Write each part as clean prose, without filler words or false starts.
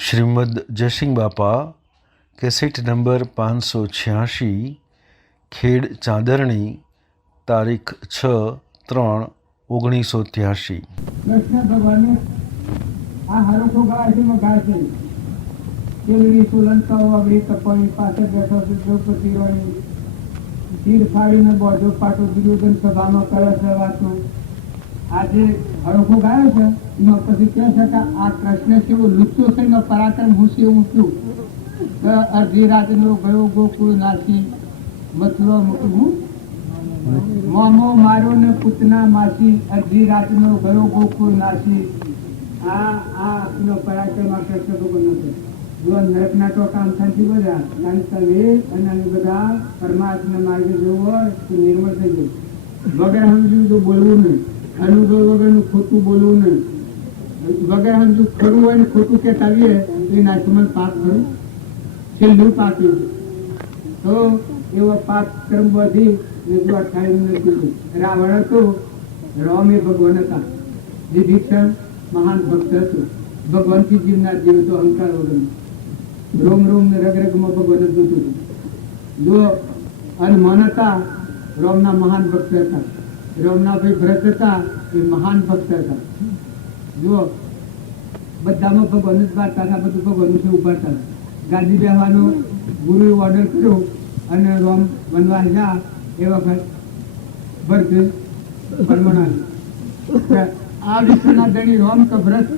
શ્રીમદ જયસિંહ બાપા cassette number 586 ખેડ ચાંદરણી તારીખ 6/3/1983। કૃષ્ણ ભગવાને આ હરખો ગાય છે ગાય છે કેલરી સુલંકા વાગડી કપાણી પાસે બેઠો છે દ્રૌપદી વાળી તીર ફાડીને બોધો પાટો દુર્યોધન સભામાં કરે છે વાતો આજે હરખો ગાયો છે એમાં પછી કહે છે કે આ કૃષ્ણ કેવો લુચ્ચો છે એનો પરાક્રમ હું છે હું છું અડધી રાતનો ગયો ગોકુળ નાસી મથુરો મૂકવું મોમો મારો ને પૂતના માસી અડધી રાતનો ગયો ગોકુળ નાસી આ એનો પરાક્રમ આ કૃષ્ણ ભગવાનનો છે જો નરકના તો કામ શાંતિ બધા નાનતા અને બધા પરમાત્મા માર્ગે જવું હોય તો નિર્મળ થઈ જાય વગર સમજ્યું તો બોલવું નહીં અનુભવ વગરનું ખોટું બોલવું નહીં વગર સમજુ ખરું હોય ને ખોટું કહેતાવીએ તો એ નાચમાં પાપ ખરું છેલ્લું પાપ્યું તો એવો પાપ કર્મ બધી રાવણ હતો રામ એ ભગવાન હતા જે ભીક્ષણ મહાન ભક્ત હતું ભગવાનથી જીવનાર જીવ તો અહંકાર વગર રોમ રોમ ને રગ રગમાં ભગવાન જોતું હતું જો અનમન હતા રામના મહાન ભક્ત હતા રામના ભાઈ ભરત હતા એ મહાન ભક્ત હતા જો બધામાં ભગવાન જ બારતા હતા બધું ભગવાન છે ઉભારતા ગાદી બેહવાનો ગુરુએ ઓર્ડર કર્યો અને રામ વનવાસ જા એ વખત ભરત આ વિશ્વના ધણી રામ કે ભરત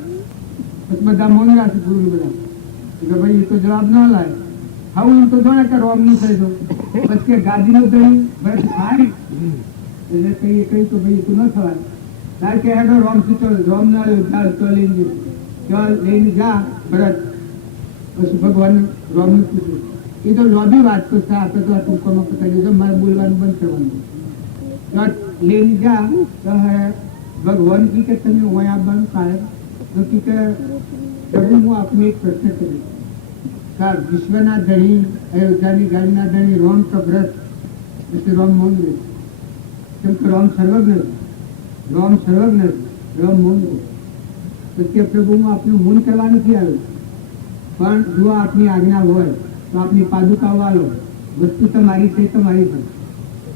બધા મૌન રાખે ગુરુ બધા કે ભાઈ એ તો જવાબ ન લાય આવું એમ તો જોડે કે રામ નું થઈ દઉં પછી કે ગાદી નું ધણી ભરત થાય એટલે કહીએ કહ્યું તો ભાઈ એ તો ન થવાય તાર કે હેડો રામ થી રામ ના તો લઈને જા ભરત પછી ભગવાન રામ નું પૂછ્યું એ તો લોભી વાત તો છે આપણે તો ટૂંકમાં પતાવી દીધો મારે બોલવાનું બંધ કરવાનું લઈને જા તો ભગવાન કી કે તમે હોય આવવાનું કારણ તો કે પ્રભુ હું આપને એક પ્રશ્ન કર્યો કા વિશ્વના ધણી અયોધ્યાની ગાડીના ધણી રામ કે ભરત એટલે રામ મૌન રહે કેમ કે રામ સર્વજ્ઞ રામ મૌન રહે તો કે પ્રભુ હું આપનું મૌન કરવા નથી આવ્યો પણ જો આપની આજ્ઞા હોય તો આપની પાદુકા વાલો વસ્તુ તમારી છે તમારી છે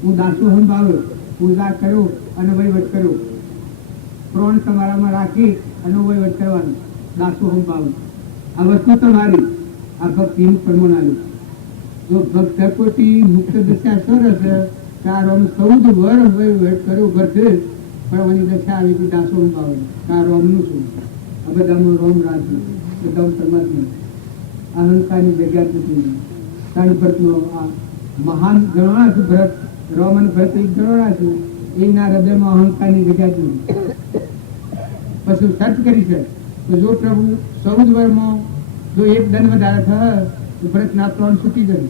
હું દાસો સંભાળો પૂજા કરો અને વહીવટ કરો પ્રણ તમારામાં રાખી અને વહીવટ કરવાનો દાસો સંભાળો આ વસ્તુ તમારી આ ભક્તિનું પ્રમાણ આવ્યું જો ભક્ત કોટી મુક્ત દશા સરસ તારોમ સૌદ વર વહીવટ કર્યો ભરતે પણ એની દશા આવી હતી દાસો સંભાળો તારોમનું શું આ બધામાં રોમ રાજ્ય બધા પરમાત્મા અહંકારની જગ્યા નથી ભરતનો આ મહાન ગણવા છું ભરત રામ અને ભરત એક ગણવા છું એના હૃદયમાં અહંકારની જગ્યા નથી પછી સર્ચ કરી છે તો જો પ્રભુ 14 વર્ષમાં જો એક દંડ વધારે થાય તો ભરતના પ્રાણ છૂટી જાય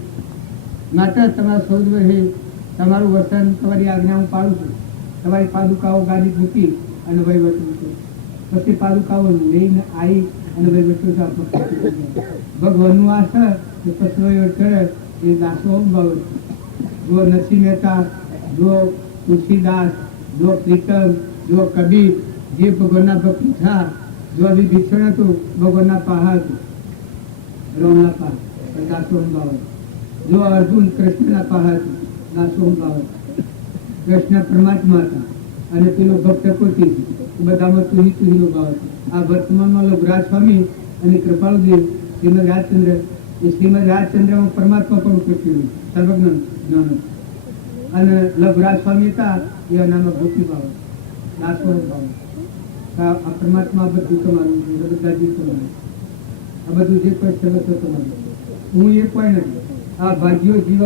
માટે તમારા 14 વર્ષે તમારું વર્તન તમારી આજ્ઞા હું પાડું છું તમારી પાદુકાઓ ગાડી મૂકી અને વહીવટ મૂકી પછી પાદુકાઓ લઈને આવી અને વહીવટ ભગવાનનું આ છે તો પછી વહીવટ કરે એ દાસો અંબાવે જો નરસિંહ મહેતા જો તુલસીદાસ જો પ્રીતમ જો કબીર જે ભગવાનના ભક્તિ થા જો ભીક્ષણ હતું ભગવાનના પહાડ હતું રામના પહાડ દાસો અંબાવે જો અર્જુન કૃષ્ણના પહાડ હતું દાસો અંબાવે કૃષ્ણ પરમાત્મા હતા અને પેલો ભક્ત કોટી બધામાં તુહીનો ભાવ હતો આ વર્તમાનમાં લઘુરાજ સ્વામી અને કૃપાળુદેવ શ્રીમદ રાજચંદ્ર એ શ્રીમદ રાજચંદ્રમાં પરમાત્મા પણ પ્રત્યું સર્વજ્ઞ જ્ઞાન અને લઘુરાજ સ્વામી હતા એ નામ ભક્તિ ભાવ દાસો ભાવ આ પરમાત્મા બધું તમારું બધા જીવ તમારું આ બધું જે કોઈ સર્વસ્વ તમારું હું એ કોઈ નથી આ ભાગ્યો જીવ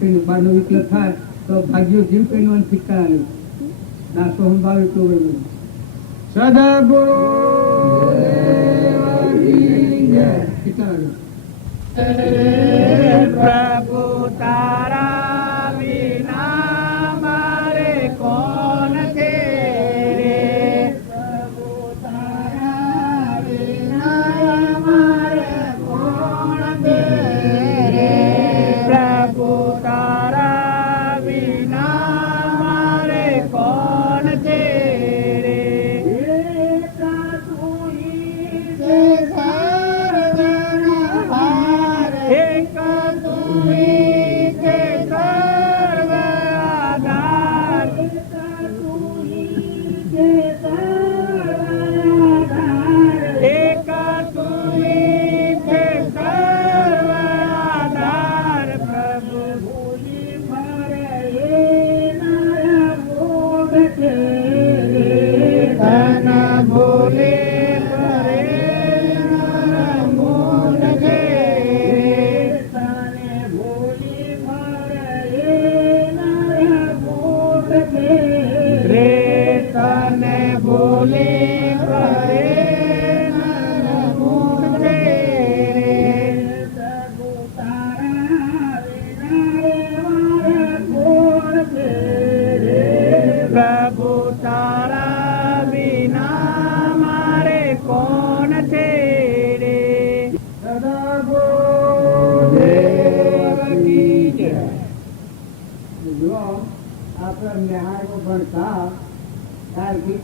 કહીને બારનો વિકલ થાય તો ભાગ્યો જીવ કહીને ફિક્કા આવે દાસો સંભાવે તો સદગુરુ પ્રભુ તારા વિના મારે કોણ છે રે પ્રભુ તારા વિના મારે કોણ છે રે પ્રભુ તારા વિના મારે કોણ છે રે તું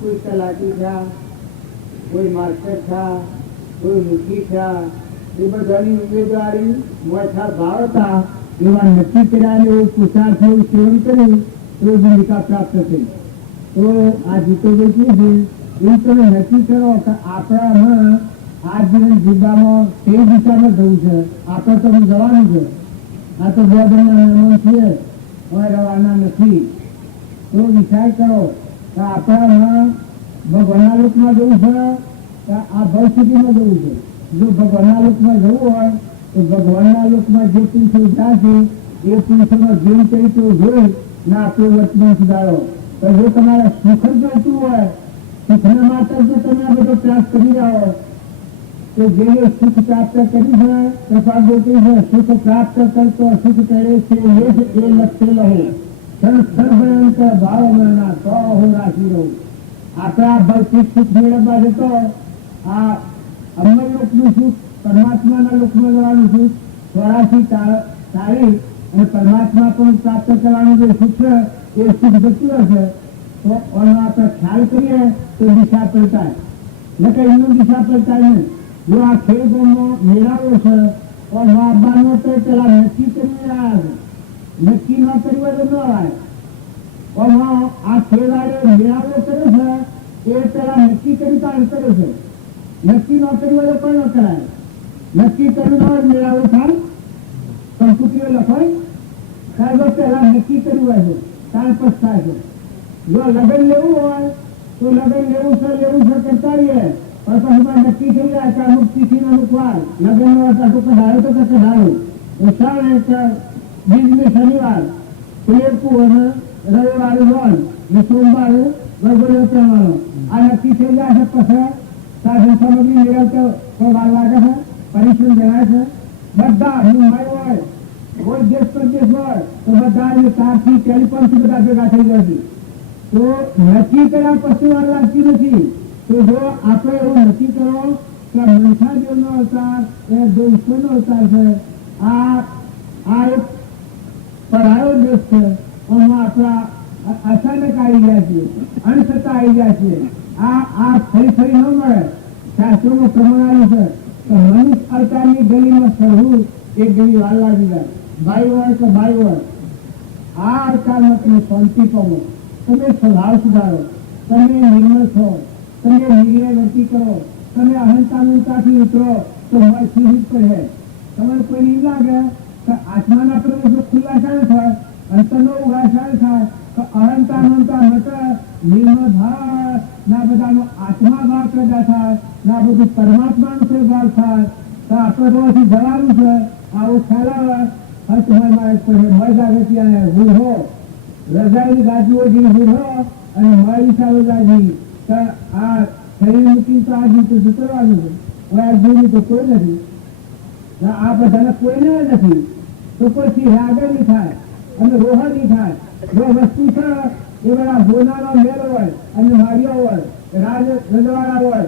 કોઈ તલાટી થયા, કોઈ માસ્ટર થયા, કોઈ મુખી થયા, એ બધાની ઉમેદવારી મોટા ભાવ હતા એવા નક્કી કર્યા અને એવું પુરુષાર્થ એવું સેવન કર્યું તો ભૂમિકા પ્રાપ્ત થઈ. તો આ જીતોભાઈ શું છે એ તમે નક્કી કરો કે આપણા આ જીવન જીવવામાં કઈ દિશામાં જવું છે. આપણે તો જવાનું છે, આ તો બે જણના મહેમાન છીએ, હવે રવાના નથી. તો વિચાર કરો કે આપણા ભગવાનના લોકમાં જવું છે કે આ ભવસ્થિતિમાં જવું છે. જો ભગવાનના લોકમાં જવું હોય તો ભગવાનના લોકમાં જે પુરુષો ઉઠ્યા છે એ પુરુષોનો જીવન ચરિત્ર જોઈ ને આપણો વર્તમાન સુધારો. તો જો તમારે સુખ જ જોઈતું હોય, સુખના માત્ર જો તમે આ બધો પ્રાપ્ત કરી જાઓ તો જે સુખ પ્રાપ્ત કરી છે કૃપા જોતી છે, સુખ પ્રાપ્ત કરતો સુખ કરે છે એ જ એ લક્ષ્ય રહે. સર્વયંકર ભાવ મના તો હું રાખી રહું. આપણા ભૌતિક સુખ મેળવવા જતો આ અમર લોકનું સુખ, પરમાત્માના લોકમાં જવાનું સુખ થોડાથી તાળી અને પરમાત્મા પણ પ્રાપ્ત કરવાનું જે સુખ છે એ સુખ જતું હશે તો એનો આપણે ખ્યાલ કરીએ તો દિશા પલટાય, ન કે એનું દિશા પલટાય નહીં. જો આ ખેડૂતોનો મેળાવો છે પણ આવવાનો તો પેલા નક્કી કરી રહ્યા છે, નક્કી ન કરી હોય તો ન આવે. પણ આ ખેલાડીઓ મેળાવો કરે છે એ પેલા નક્કી કરી કાઢ કરે છે, નક્કી ન કર્યું હોય તો પણ ન કરાય. નક્કી કર્યું હોય મેળાવો થાય, કંકુત્રીઓ લખાય સાહેબ પેલા નક્કી કર્યું હોય છે ત્યાર પછી થાય છે. જો લગ્ન લેવું હોય તો લગ્ન લેવું છે કરતા રહીએ પણ પછી નક્કી થઈ જાય કે અમુક તિથિનો અમુક વાર લગ્ન નો હતા તો કઢાયો તો કે કઢાયો ઉત્સાહ બીજને શનિવાર પ્લેટકું અને રવિવારે લોન ને સોમવારે વગેરે પહેરવાનો આ નક્કી થઈ જાય છે. પછી સાધન સામગ્રી મેળવતો કોઈ વાર લાગે છે, પરિશ્રમ જણાય છે. બધા મુંબઈ હોય કોઈ દેશ પરદેશ હોય તો બધા તારથી ટેલિફોનથી બધા ભેગા થઈ જાય છે. તો નક્કી કર્યા પછી વાર લાગતી નથી. તો જો આપણે એવું નક્કી કરો કે મનસાદેવનો અવતાર એ દેશનો અવતાર છે, આ એક પરાયો દેશ છે, એમાં આપણા અચાનક આવી ગયા છીએ, અણછતાં આવી ગયા છીએ. આ ફરી ન મળે. શાસ્ત્રોનું પ્રમાણ આવ્યું છે કે મનુષ્ય અવતારની ગલીમાં સરવું એક ગલી વાર લાગી જાય, ભાઈ હોય કે ભાઈ હોય. આ અવતારમાં તમે શાંતિ પામો, તમે સ્વભાવ સુધારો, તમે નિર્મળ છો, તમે નિર્ણય વર્તી કરો, તમે અહંતાથી ઉતરો તો સિંહિત પડે. તમારે કોઈ નહીં લાગે કે આત્માના પ્રવેશો ખુલ્લા શાળે થાય, અંતરનો ઉઘા શાળે થાય તો અહંતા મત નિર્મળ ભાવ ના બધાનો આત્મા ભાવ પેદા થાય, ના બધું પરમાત્માનો સ્વભાવ થાય. તો આપણે રોજથી જવાનું છે આવો ખ્યાલ આવે હત હોય મારે પડે મય જાગે ત્યાં ભૂલ હો રજાઈની ગાદીઓ જેવી ભૂલ હો અને મારી સારો જાગી તો આ શરીર મૂકી તો આ જીતું સુતરવાનું છે. હવે આ જીવની તો કોઈ નથી, આ બધાને કોઈને નથી તો કોઈ આગળ નહીં થાય અને રોહ નહીં થાય. જો વસ્તુ છે એ બધા હોનાનો મેળ હોય અને માર્યો હોય, રાજ રજવાડા હોય,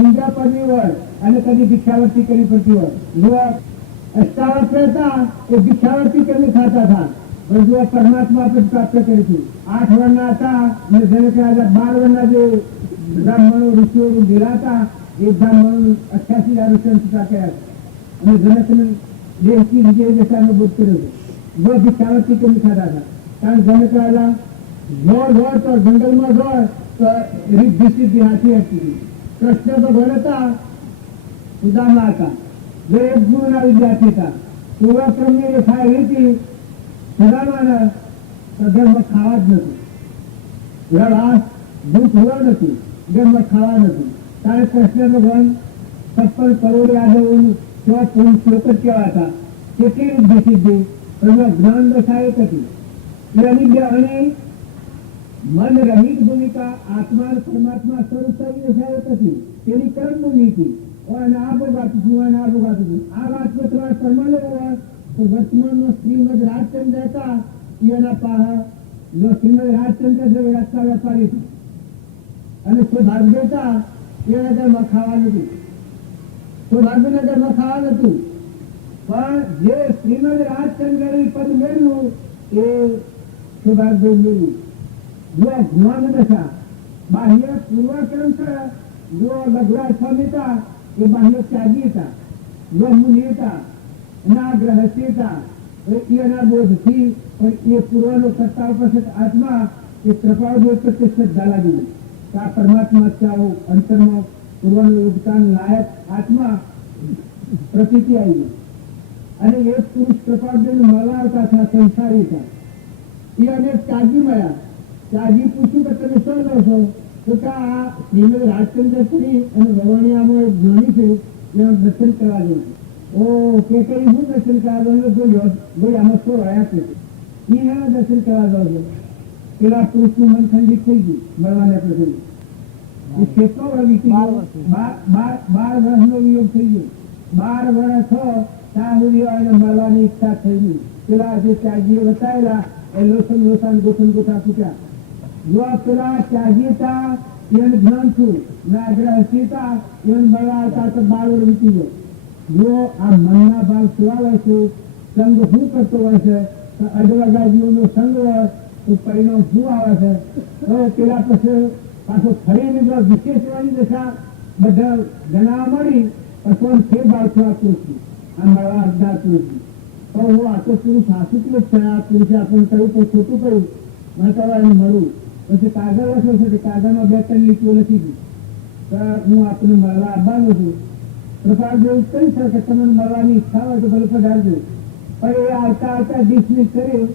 ઇન્દ્રા પદવી હોય અને કદી ભિક્ષાવર્તી કરવી પડતી હોય. જો અષ્ટાવત રહેતા એ ભિક્ષાવર્તી કરી ખાતા હતા, પણ જો પરમાત્મા આપણે પ્રાપ્ત કરીશું. 8 વર્ષના હતા અને જનક રાજા 12 વર્ષના જે બ્રાહ્મણો ઋષિઓ દિલાતા એ બ્રાહ્મણો 88,000 ઋષિઓ સુધા કર્યા અને જનકને દેશની વિજય દશાનો બોધ કર્યો છે. જો ભિક્ષાવર્તી કરી ખાતા હતા કારણ જનક રાજા જોર તો જંગલમાં જોર તો રિદ્ધિ સિદ્ધિ હાથી હતી. કૃષ્ણ ભગવાન હતા, સુદામા હતા, જે એક ગુરુના વિદ્યાર્થી હતા. પૂર્વક્રમની રેખા એવી હતી સુદામાના ઘરમાં ખાવા જ નથી, રસ ભૂખ હોવા નથી, ઘરમાં ખાવા નથી. ત્યારે કૃષ્ણ ભગવાન 56 કરોડ યાદવોનું કેવા પુરુષ શ્લોક જ કેવા હતા. કેટલી રિદ્ધિ સિદ્ધિ એમાં જ્ઞાન દશા એક હતી. અને મન રહિત ભૂમિકા આત્મા પરમાત્મા સ્વરૂપ હતી તેની કર્મ ભૂમિ હતી. અને આ ભોગાતું છું અને આ ભોગાતું છું. આ વાતમાં તમારે પરમાણ હોય તો વર્તમાનમાં શ્રીમદ રાજચંદ્ર હતા એના પાસે જો શ્રીમદ રાજચંદ્ર રસ્તા વેપારી હતું અને સૌભાગ્ય હતા એ નગરમાં ખાવા નતું, સૌભાગ્યનગરમાં ખાવા નતું. પણ જે શ્રીમદ રાજચંદ્ર પદ મેળવ્યું એ સૌભાગ્ય મેળવ્યું. જો જ્ઞાન દશા બાહ્ય પૂર્વક્રમ છે જો લઘુરાજ સ્વામી હતા એ બાહ્ય ત્યાગી હતા, જો મુનિ હતા એના ગ્રહસ્થી હતા, એના બોધથી પણ એ પૂર્વનો કરતા ઉપસ્થિત આત્મા એ કૃપાળદેવ પ્રત્યે શ્રદ્ધા લાગી કે આ પરમાત્મા ચાવો અંતરમાં પૂર્વનું યોગદાન લાયક આત્મા પ્રતીતિ આવી. અને એક પુરુષ કૃપાળદેવને મળવા આવતા હતા, સંસારી હતા. એ અનેક ત્યાગી મળ્યા. ત્યાગી પૂછ્યું કે તમે શું લો છો? તો કે આ શ્રીમદ રાજચંદ્રપુરી અને વવણિયામાં એક જ્ઞાની છે એના દર્શન કરવા દઉં છું. ઓ કે કઈ હું દર્શન કરવા દઉં છું? ભાઈ આમાં શું રહ્યા છે એના દર્શન કરવા દઉં છું. પેલા પુરુષનું મન ઠંડિત થઈ ગયું મળવાને પ્રસંગે. એ કેટલો વર્ષ વીતી ગયો? 12 વર્ષનો વિયોગ થઈ ગયો. 12 વર્ષ થયો ત્યાં સુધી એને મળવાની ઈચ્છા થઈ ગઈ. પેલા જે ત્યાગીઓ બતાવેલા એ લોસન ગોઠા ફૂટ્યા. જો પેલા ત્યાગી હતા એને જ્ઞાન છું, ના આગ્રહથી હતા એને મળવા હતા તો 12 વર્ષ વીતી ગયો. જો આ મનના ભાવ કેવા હોય છે, સંગ શું કરતો હોય છે, તો અડવાગાજીઓનો સંગ હોય તો પરિણામ શું આવે છે? તો પેલા પછી પાછો ફરીને જો વિશેષવાની દશા બધા જણાવવા મળી પછી ફેર બાળકો આપતું છું આ મળવા અર્ધાતું છું. તો હું આ તો પુરુષ આસુકલું છે, આ પુરુષે આપણને કહ્યું તો ખોટું કહ્યું, મને તો એને મળું. પછી કાગળ લખ્યો છે, કાગળમાં 2-3 લીટીઓ લખી દીધી તો હું આપણને મળવા આવવાનો છું. પ્રસાદ જેવું કહી છે કે તમને મળવાની ઈચ્છા હોય તો ભલે પધારજો. પણ એ આવતા ડિસમિસ કર્યું.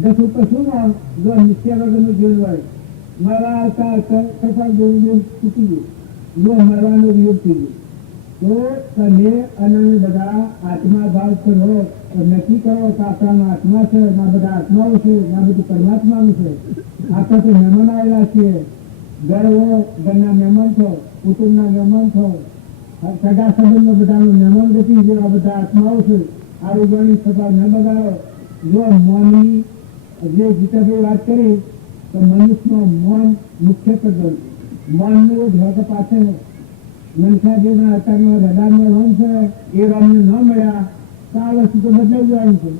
જશું કશુંમાં જો નિશ્ચય વગરનું જીવન હોય મળવા આવતા પ્રસાદ જેવું તૂટી ગયું, જો મળવાનો વિયોગ થઈ ગયો. તો તમે અને બધા આત્મા ભાવ કરો તો નક્કી કરો કે આપણામાં આત્મા છે, ના બધા આત્માઓ છે, ના બધું પરમાત્માનું છે. આપણે તો મહેમાન આવેલા છીએ. ઘરના મહેમાન છો, કુટુંબના મહેમાન છો, સગા સંબંધો બધાનું મહેમાન ગતિ જેવા બધા આત્માઓ છે. આરોગ્યની સભા ન બગાડો. જો મૌનની જે ગીતાભાઈ વાત કરી તો મનુષ્યનું મૌન મુખ્ય પદ્ધતિ. મૌનનું ધ્વજ પાસે મનસાદેવના અવતારમાં હૃદયમાં રોમ છે, એ રોમને ન મળ્યા તો આ વસ્તુ તો બદલાઈ જવાનું છે.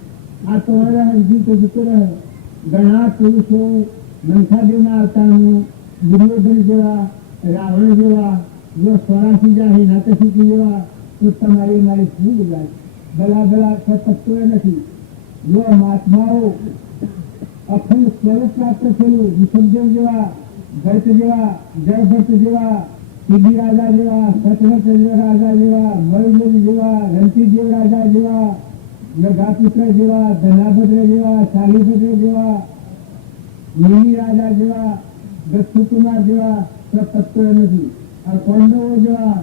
આ તો રહે જીવ તો જતો રહે. ઘણા પુરુષો મનસાદેવના અવતારનું દુર્યોધન જેવા, રાવણ જેવા, જો સ્વરાશી જાય નાટશીકી જેવા તો તમારી મારી શું ગુજાર? ભલા તત્વો નથી. જો મહાત્માઓ અખંડ સ્વરૂપ પ્રાપ્ત થયેલું વિસર્જન જેવા, ભરત જેવા, જયભરત જેવા, સિદ્ધિ રાજા જેવા, સતવત રાજા જેવા, મયુર જેવા, રણજીતદેવ રાજા જેવા, મેઘાપુત્ર જેવા, ધનાભદ્ર જેવા, શાલીભદ્ર જેવા, મિની રાજા જેવા, દક્ષુકુમાર જેવા તત્વો નથી. આ પાંડવો જેવા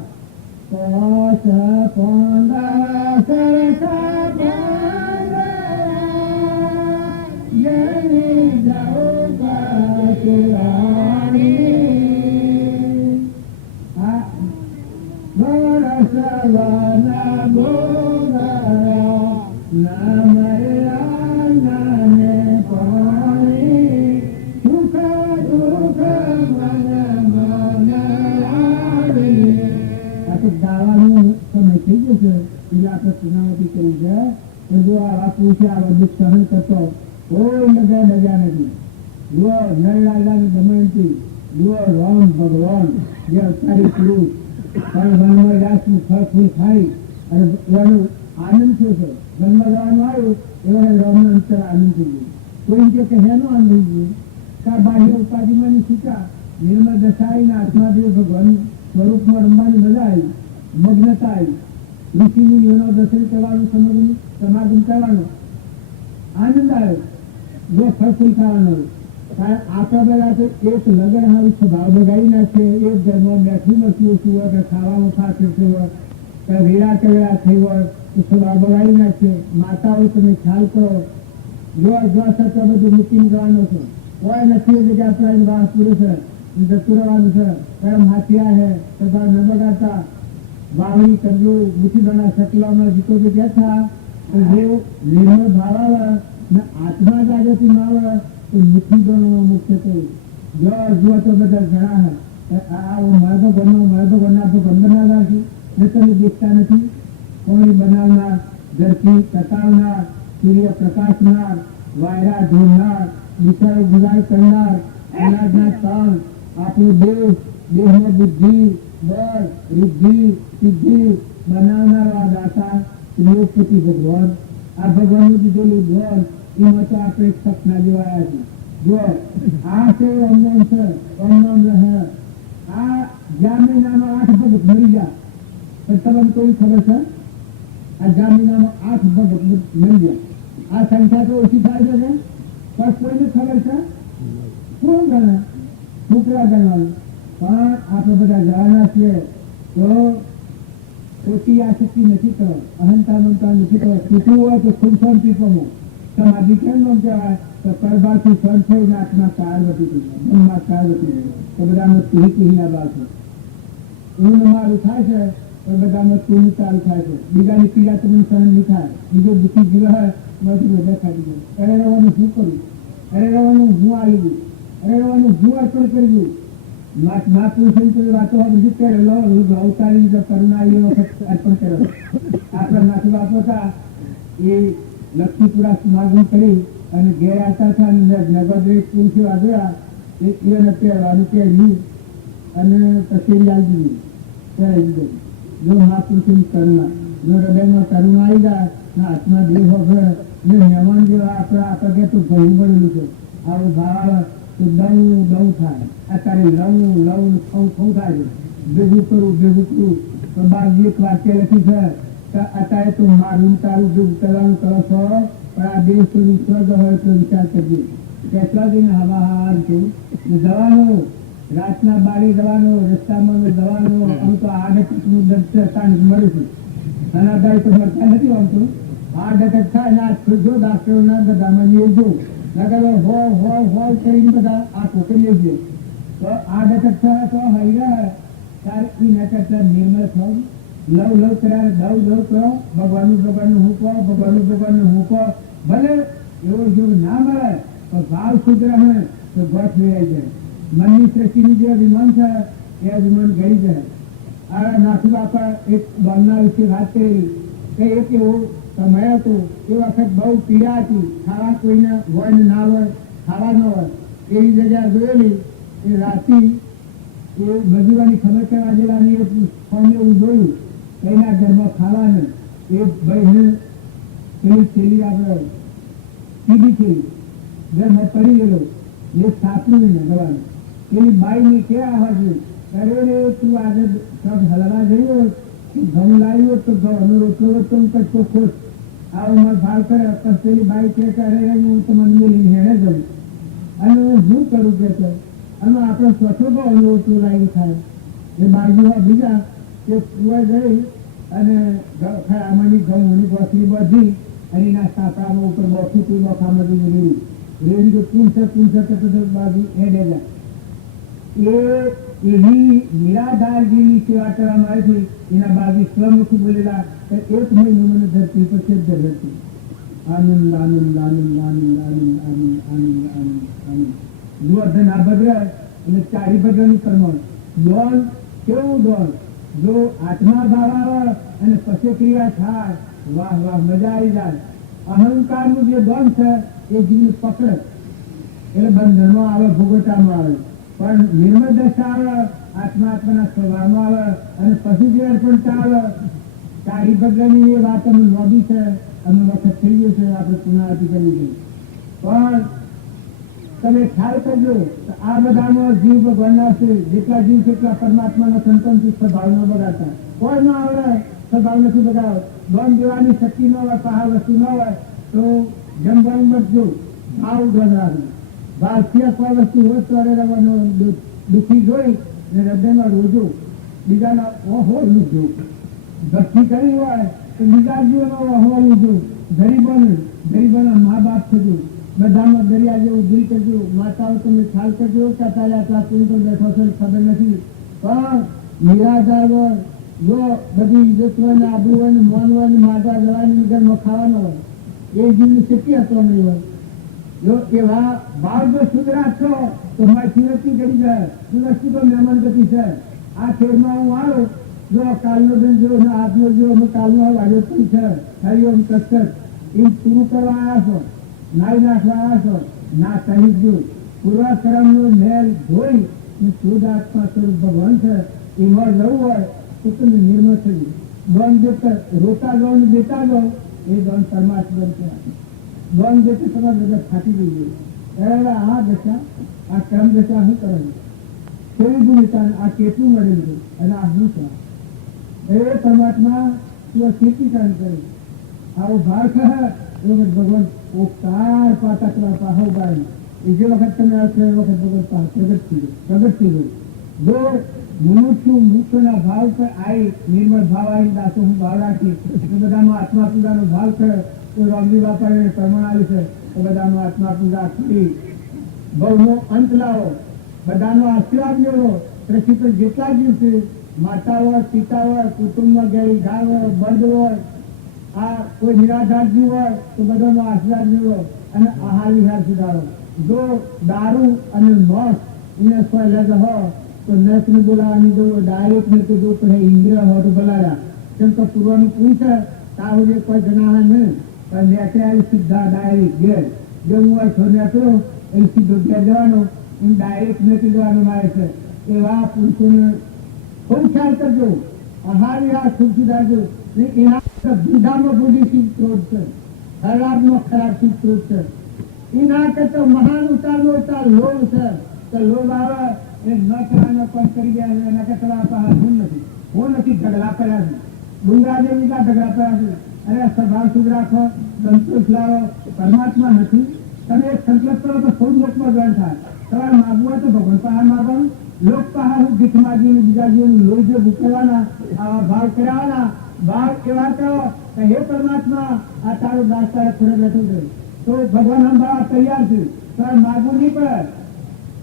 દાવાનું સમય થઈ ગયો છે. એટલે આપણે સુનાવટી કરી છે. જો આ પૂછે આ બધું સહન કરતો કોઈ ડગ્યા નથી. જો નર રાજાની દમયંતી, જો રામ ભગવાન જે અવતારી પુરુષ પણ વનમાં રાસનું ફળ ફૂલ ખાઈ અને એનો આનંદ શું છે? વનમાં જવાનું આવ્યું એવો રામનો અંતર આનંદ થઈ ગયો. કોઈ કે હેનો આનંદ થઈ ગયો? કા બાહ્ય ઉપાધિમાં છૂટા નિર્મળ દશાઈને આત્માદેવ ભગવાન સ્વરૂપમાં રમવાની મજા આવી, મગ્નતા આવી. ઋષિમુનિઓનો દર્શન કરવાનું, સમાગમ કરવાનો આનંદ આવ્યો. જો ફળ ખાવાનો આપણા બધા તો એક લગન હારું સ્વભાવ બગાડી નાખીએ. એક ઘરમાં બેઠું નથી ઓછું હોય કે ખાવાનું ખાતું હોય કે વેળા કવેળા થઈ હોય તો સ્વભાવ બગાડી નાખીએ. માતાઓ તમે ખ્યાલ કરો. જો છતાં બધું મૂકીને જવાનું છે. કોઈ નથી કે આપણા વાસ પૂરું છે, જતું રહેવાનું છે, કર્મ હાથિયા હે, સ્વભાવ ન બગાડતા, વાવણી કરવું, મુઠીદાણા શકલામાં જીતો તો ક્યાં થા? તો જે નિર્મળ ભાવ આવે ને આત્મા જાગૃતિ માં આવે તો મુઠ્ઠીદાણો મુખ્ય તો જો તો બધા જણા હે મારા તો ઘરના આપણે બંધના રાખી ને તમે દેખતા નથી. પાણી બનાવનાર, ધરતી ટકાવનાર, સૂર્ય પ્રકાશનાર, વાયરા ધોરનાર, વિચારો ગુજાર કરનાર, અનાજના તણ આપણું દેહને બુદ્ધિ, બળ, રિદ્ધિ, સિદ્ધિ બનાવનારા દાતા ત્રિલોકપતિ ભગવાન. આ ભગવાનનું દીધેલું ધન એમાં તો આપણે સપના જેવાયા છે. જો આ છે ઓમનોમ છે, ઓમનોમ રહે. આ જ્યાં મહિનામાં 8 ભગત મરી ગયા, પણ તમને કોઈ ખબર છે? આ જ્યાં મહિનામાં 8 ભગત મરી ગયા. આ સંખ્યા તો ઓછી થાય છે, પણ કોઈને ખબર છે? કોણ ગણે? છોકરા ગણવાનું. પણ આપણે બધા જવાના છીએ તો ખોટી આસક્તિ નથી કરો, અહંતા મમતા નથી કરો. છૂટવું હોય તો ખૂબ શાંતિ પામો. સમાધિ કેમ નામ કહેવાય? તો પરબાથી સર થઈને આત્મા કાળવતી થઈ જાય, મનમાં કાળવતી થઈ જાય. તો બધામાં તુહી બાળ છે. ઊંઘ મારું થાય છે પણ બધામાં તું ચાલુ થાય છે. બીજાની પીડા તમને સહન નહીં થાય. બીજો દુઃખી જીવ હોય બધું બધા ખાઈ જાય. અરે રહેવાનું શું કરું? અરે રહેવાનું હું આવી ગયું? અરે રહેવાનું હું અર્પણ કરી દઉં? મહાપુરુષોની વાતો બધું કરેલો અવતારી કરુણા એ વખત અર્પણ કરેલો. આપણા નાથ બાપો હતા એ લક્ષ્મીપુરા સમાગમ કરી અને ઘેર આવતા હતા અને નગર તુલસી વાગડા એને પહેરવાનું પહેર્યું અને કચેરી આવી દીધી. પહેરી દીધું. જો મહાપુરુષોની કરુણા, જો હૃદયમાં કરુણા આવી જાય ને હાથમાં દેહ વગર ને મહેમાન જેવા આપણે તો ઘણું પડેલું છે. આવો ભાવ તો દઉં થાય. અત્યારે લવું ખવું થાય છે. ભેગું કરું તો બાજુ એક વાક્ય લખી છે કે અત્યારે તો મારું તારું ભેગું કરવાનું કરો છો, પણ આ દેશ તો સ્વર્ગ હોય તો વિચાર કરજો. કેટલા દિન હવા છું જવાનો, રાતના બારે જવાનો, રસ્તામાં જવાનો. આમ તો આડકનું દર્દ મળે છે. અનાદાય તો મળતા નથી. આમ તો આડક થાય ને આ જો ડાક્ટરોના બધામાં જો નગર હો કરીને બધા આ પોકરીએ છે. તો આ ડકટ થયા તો હૈરા ત્યારે એ ન કરતા નિર્મળ થવું, લવ કર્યા દવ કરો. ભગવાનનું હું કહો, ભગવાનનું હું કહો. ભલે એવો જો ના મળે તો ભાવ શુદ્ધ રહે તો ગોઠ વેરાઈ જાય. મનની સૃષ્ટિની જે વિમાન છે એ વિમાન ગઈ જાય. આ નાથુ બાપા એક ગામના વિશે વાત કરી કે એક એવો સમય હતો એ વખત બહુ પીડા હતી. ખાવા કોઈને હોય ને ના હોય, ખાવા ન હોય એવી જગ્યા જોયેલી. એ રાતી એ મજૂરાની ખબર કરવા જેવાની ફોન એવું જોયું એના ઘરમાં ખાવાને એ ભાઈને પેલી થેલી આપણે સીધી થેલી ઘરમાં પડી ગયેલો એ સાપડું ને દવાનું. પેલી બાઈને ક્યાં આવવા જોઈએ? અરે તું આજે સબ હલવા જઈએ ઘઉં લાવ્યો તો ઘઉં રોટલો તો કચ્છો ખોશ આવો મારે ભાવ કરે. પણ પેલી બાઈ કે અરે હું તમને મેલી હેડે જઉં અને હું શું કરું કે અને આપણે સ્વચ્છો બહુ અનુભવ લાવી થાય. એ બાજુ બીજા કે કુવા જઈ અને આમાંની ઘઉંની ગોસરી બધી અને એના સાપડામાં ઉપર બોસી તું બોખામાં રેડી તો પૂંછે બાજુ હેડે જાય. એની નિરાધારજીની સેવા કરવામાં આવી હતી. એના બાજુ સ્વમુખી બોલેલા એક મહિનો મને ધરતી પર છે ધરતી. આનંદ આનંદ આનંદ આનંદ આનંદ આનંદ આનંદ આનંદ આનંદ. જો ધન આ ભદ્ર અને ચારી ભદ્રની કર્મ દોન કેવું દોન? જો આત્મા ભાવ આવે અને પછી ક્રિયા થાય, વાહ વાહ મજા આવી જાય. અહંકારનું જે દોન છે એ જીવને પકડે એટલે બંધનમાં આવે, ભોગવટામાં આવે. પણ નિર્મળ દશા આવે, આત્માના સ્વભાવમાં આવે અને પછી જે અર્પણ આવે. ચારી ભદ્રની એ વાત અમે નોંધી છે, અમે વખત થઈ ગયો છે, આપણે પુનરાવૃત્તિ કરવી છે. પણ તમે ખ્યાલ કરજો આ બધામાં જીવ ભગવાનના છે. જેટલા જીવ કેટલા પરમાત્માના સંતોષ સ્વભાવનો બગાડતા કોઈ ના આવડે, સ્વભાવ નથી બગાડો. દોન દેવાની શક્તિ ન હોય, પહાડ વસ્તુ ન હોય તો જમવાનું બચજો, ભાવ ઉઠવાનું. ભાવ સિવાય કોઈ વસ્તુ હોય તો રહેવાનો દુઃખી જોઈ ને હૃદયમાં રોજો બીજાના ઓહો લીધો. ભક્તિ કરી હોય તો બીજા જીવનો ઓહો લીધો. ગરીબોના મા બાપ થજો, બધામાં દરિયા જેવું દિલ કરજો. માતાઓ તમે ખ્યાલ કરજો કે તારે આટલા કુંટલ બેઠો છે ખબર નથી. પણ નિરાધાર હોય, જો બધી ઇજ્જત હોય ને આબરૂ હોય ને મોન હોય ને માતા જવાની ઘરમાં ખાવાનો હોય એ જીવની શક્તિ હતો નહીં હોય. જો એવા ભાવ જો શુદ્ધ રાખશો તો મારી સુરતની કરી જાય. સુરતની તો મહેમાન ગતિ છે. આ ખેડમાં હું આવ્યો, જો કાલનો દિન જો આજનો જો અમે કાલનો વાગ્યો પણ છે હરિઓમ કચ્છ એ પૂરું કરવા આવ્યા છો, નાઈ નાખવા આવ્યા છો. ના સહિત જો પૂર્વાશ્રમનો મહેલ ધોઈ શુદ્ધ આત્મા સ્વરૂપ ભગવાન છે એમાં જવું હોય તો તમે નિર્મળ થઈ જાય. દોન દેતા રોતા જાઓ ને દેતા જાઓ એ દોન પરમાત્મા કહેવાય. દોન દેતા તમારે બધા ફાટી ગઈ જાય. આ દશા આ કર્મ દશા શું કરે કેવી ભૂમિકા આ કેટલું મળેલું અને આ શું છે એ પરમાત્મા તું ખેતી કામ કરે આવો ભાર ખે એ વખત ભગવાન ઓકાર પાતા કરવા પાહો બાય એ જે વખત તમે આ એ વખત ભગવાન પ્રગટ થઈ ગયું. જો મનુષ્ય મુક્તના ભાવ પર આવી નિર્મળ ભાવ આવી દાસો હું ભાવ રાખી તો બધામાં આત્મા પૂજાનો ભાવ છે તો રામજી બાપાને પ્રમાણ આવ્યું છે તો બધાનો આત્મા પૂજા કરી ભવનો અંત લાવો બધાનો આશીર્વાદ લેવો. પૃથ્વી પર જેટલા જીવ છે માતા હોય પિતા હોય કુટુંબમાં ગેરી ગાય હોય બળદ હોય આ કોઈ નિરાધાર જીવ હોય તો બધાનો આશીર્વાદ લેવો અને આહાર વિહાર સુધારો. જો દારૂ અને મોસ એને સ્વલગ હો તો નર્સ ને બોલાવવાની દો ડાયરેક્ટ ને તો જો પડે ઇન્દ્ર હો તો બોલાવ્યા કેમ તો પૂર્વનું પૂછ તાવ જે કોઈ જણાવે ને પણ નેચે આવી સીધા ડાયરેક્ટ ઘેર જો હું હોય છોડ્યા તો એ સીધો ઘેર જવાનો હું ડાયરેક્ટ નથી જવાનું આવે છે. એવા પુરુષોને ખૂબ ખ્યાલ કરજો. આહાર વિહાર ખૂબ સુધારજો ને એના બુધામાં બુદ્ધિ શીખ સ્ત્રોત છે ખરાબનો ખરાબ શીખ સ્ત્રોત છે. એના કરતા મહાન ઉતારનો ઉતાર લોભ છે તો લોભ આવે એ ન કરવાનો પણ કરી દે એના કરતા હું નથી ઝઘડા કર્યા છે ડુંગરા જેવી ઝઘડા કર્યા છે. અરે સ્વભાવ શુદ્ધ રાખો સંતોષ લાવો પરમાત્મા નથી તમે એક સંકલ્પ કરો તો સૌ લોકમાં જોઈન થાય. તમારે માગવું હોય તો ભગવાન પાસે માગવાનું લોક પાસે હું ભીખ માગીને બીજા જીવનું લોહી જે ભૂકવાના આવા ભાવ કરાવવાના ભાવ એવા કરો કે હે પરમાત્મા આ તારો દાસ તારે ખોરે બેઠો છે તો ભગવાન સંભાળવા તૈયાર છે. તારે માગવું નહીં પડે.